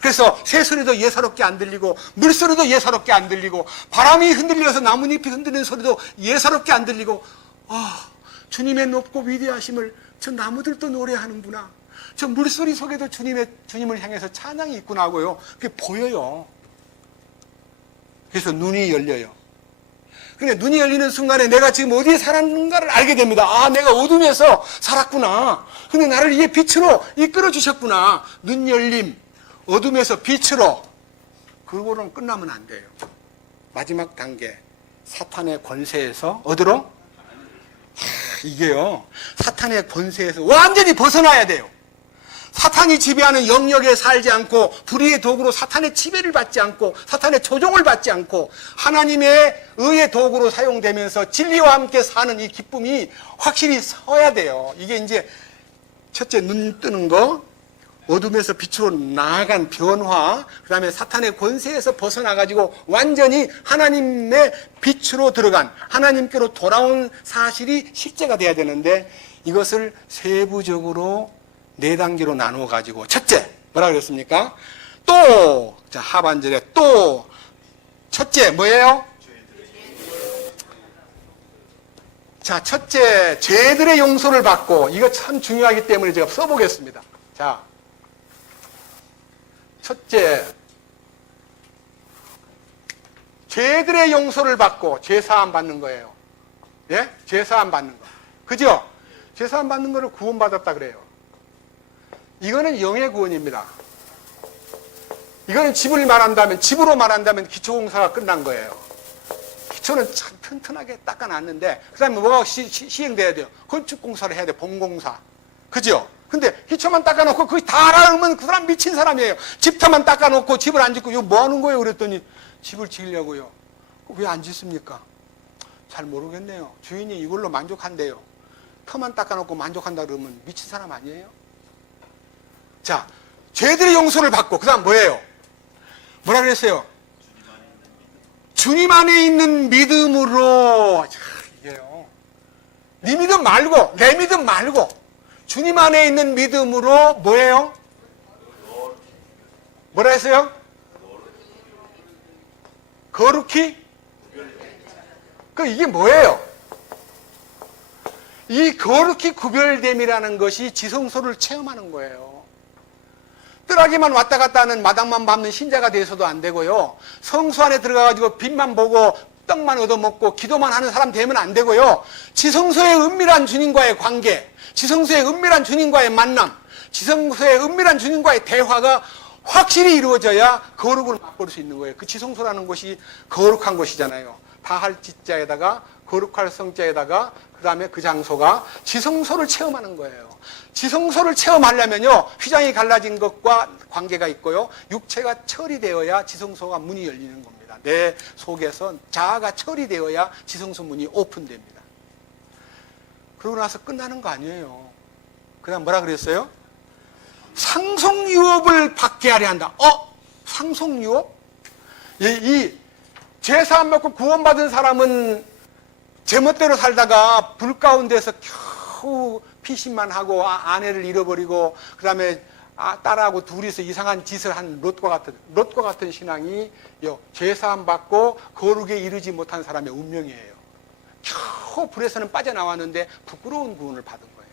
그래서 새소리도 예사롭게 안 들리고 물소리도 예사롭게 안 들리고 바람이 흔들려서 나뭇잎이 흔들리는 소리도 예사롭게 안 들리고 주님의 높고 위대하심을 저 나무들도 노래하는구나. 저 물소리 속에도 주님을 향해서 찬양이 있구나 하고요. 그게 보여요. 그래서 눈이 열려요. 근데 눈이 열리는 순간에 내가 지금 어디에 살았는가를 알게 됩니다. 내가 어둠에서 살았구나. 근데 나를 이게 빛으로 이끌어 주셨구나. 눈 열림, 어둠에서 빛으로. 그거는 끝나면 안 돼요. 마지막 단계, 사탄의 권세에서 어디로? 이게요, 사탄의 권세에서 완전히 벗어나야 돼요. 사탄이 지배하는 영역에 살지 않고 불의의 도구로 사탄의 지배를 받지 않고 사탄의 조종을 받지 않고 하나님의 의의 도구로 사용되면서 진리와 함께 사는 이 기쁨이 확실히 서야 돼요. 이게 이제 첫째 눈 뜨는 거, 어둠에서 빛으로 나아간 변화, 그 다음에 사탄의 권세에서 벗어나가지고 완전히 하나님의 빛으로 들어간 하나님께로 돌아온 사실이 실제가 돼야 되는데 이것을 세부적으로 네 단계로 나누어 가지고 첫째 뭐라 그랬습니까? 또 자 하반절에 또 첫째 뭐예요? 자 첫째 죄들의 용서를 받고 이거 참 중요하기 때문에 제가 써보겠습니다. 자 첫째 죄들의 용서를 받고 죄사함 받는 거예요. 예? 죄사함 받는 거. 그죠? 죄사함 받는 거를 구원받았다 그래요. 이거는 영의 구원입니다. 이거는 집으로 말한다면 기초공사가 끝난 거예요. 기초는 참 튼튼하게 닦아놨는데 그 다음에 뭐가 시행돼야 돼요? 건축공사를 해야 돼. 본공사. 그죠? 근데 기초만 닦아놓고 그게 다 알아놓으면 그 사람 미친 사람이에요. 집터만 닦아놓고 집을 안 짓고 이거 뭐 하는 거예요? 그랬더니 집을 지으려고요. 왜 안 짓습니까? 잘 모르겠네요. 주인이 이걸로 만족한대요. 터만 닦아놓고 만족한다 그러면 미친 사람 아니에요? 자, 죄들의 용서를 받고 그 다음 뭐예요? 뭐라 그랬어요? 주님 안에 있는 믿음으로. 자, 이게요. 네 믿음 말고 내 믿음 말고 주님 안에 있는 믿음으로 뭐예요? 뭐라 했어요? 거룩히? 이게 뭐예요? 이 거룩히 구별됨이라는 것이 지성소를 체험하는 거예요. 뜰하기만 왔다 갔다 하는 마당만 밟는 신자가 돼서도 안 되고요. 성수 안에 들어가가지고 빛만 보고 떡만 얻어먹고 기도만 하는 사람 되면 안 되고요. 지성소의 은밀한 주님과의 관계, 지성소의 은밀한 주님과의 만남, 지성소의 은밀한 주님과의 대화가 확실히 이루어져야 거룩을 맛볼 수 있는 거예요. 그 지성소라는 곳이 거룩한 곳이잖아요. 다할 지자에다가 거룩할 성자에다가 그 다음에 그 장소가 지성소를 체험하는 거예요. 지성소를 체험하려면요, 휘장이 갈라진 것과 관계가 있고요, 육체가 처리되어야 지성소가 문이 열리는 겁니다. 내 속에서 자아가 처리되어야 지성소 문이 오픈됩니다. 그러고 나서 끝나는 거 아니에요. 그 다음 뭐라 그랬어요? 상속유업을 받게 하려 한다. 상속유업? 이 죄사함 받고 구원받은 사람은 제멋대로 살다가 불 가운데서 겨우 피신만 하고 아내를 잃어버리고 그 다음에 딸하고 둘이서 이상한 짓을 한 롯과 같은 신앙이 죄사함 받고 거룩에 이르지 못한 사람의 운명이에요. 겨우 불에서는 빠져나왔는데 부끄러운 구원을 받은 거예요.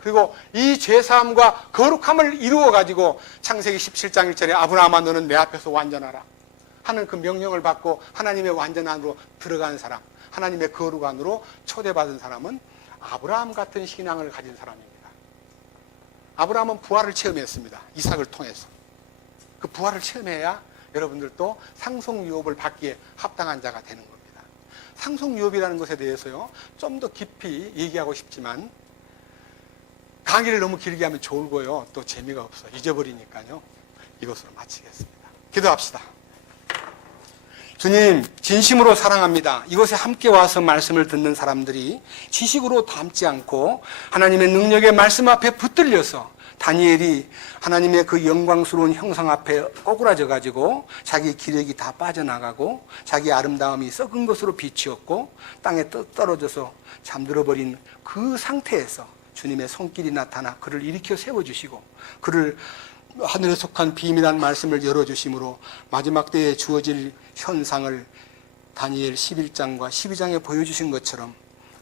그리고 이 죄사함과 거룩함을 이루어 가지고 창세기 17장 1절에 아브라함아 너는 내 앞에서 완전하라 하는 그 명령을 받고 하나님의 완전 안으로 들어간 사람, 하나님의 거룩 안으로 초대받은 사람은 아브라함 같은 신앙을 가진 사람입니다. 아브라함은 부활을 체험했습니다. 이삭을 통해서. 그 부활을 체험해야 여러분들도 상속유업을 받기에 합당한 자가 되는 겁니다. 상속유업이라는 것에 대해서요, 좀 더 깊이 얘기하고 싶지만 강의를 너무 길게 하면 졸고요, 또 재미가 없어 잊어버리니까요. 이것으로 마치겠습니다. 기도합시다. 주님, 진심으로 사랑합니다. 이곳에 함께 와서 말씀을 듣는 사람들이 지식으로 담지 않고 하나님의 능력의 말씀 앞에 붙들려서 다니엘이 하나님의 그 영광스러운 형상 앞에 꼬꾸라져 가지고 자기 기력이 다 빠져나가고 자기 아름다움이 썩은 것으로 비치었고 땅에 떨어져서 잠들어버린 그 상태에서 주님의 손길이 나타나 그를 일으켜 세워주시고 그를 하늘에 속한 비밀한 말씀을 열어주심으로 마지막 때에 주어질 현상을 다니엘 11장과 12장에 보여주신 것처럼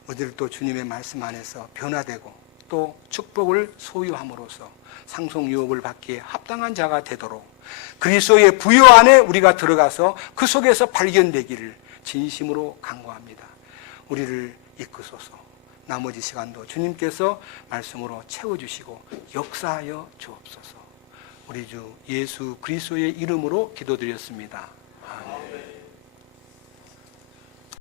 우리들도 주님의 말씀 안에서 변화되고 또 축복을 소유함으로써 상속유업을 받기에 합당한 자가 되도록 그리스도의 부요 안에 우리가 들어가서 그 속에서 발견되기를 진심으로 간구합니다. 우리를 이끄소서. 나머지 시간도 주님께서 말씀으로 채워주시고 역사하여 주옵소서. 우리 주 예수 그리스도의 이름으로 기도드렸습니다. 아멘.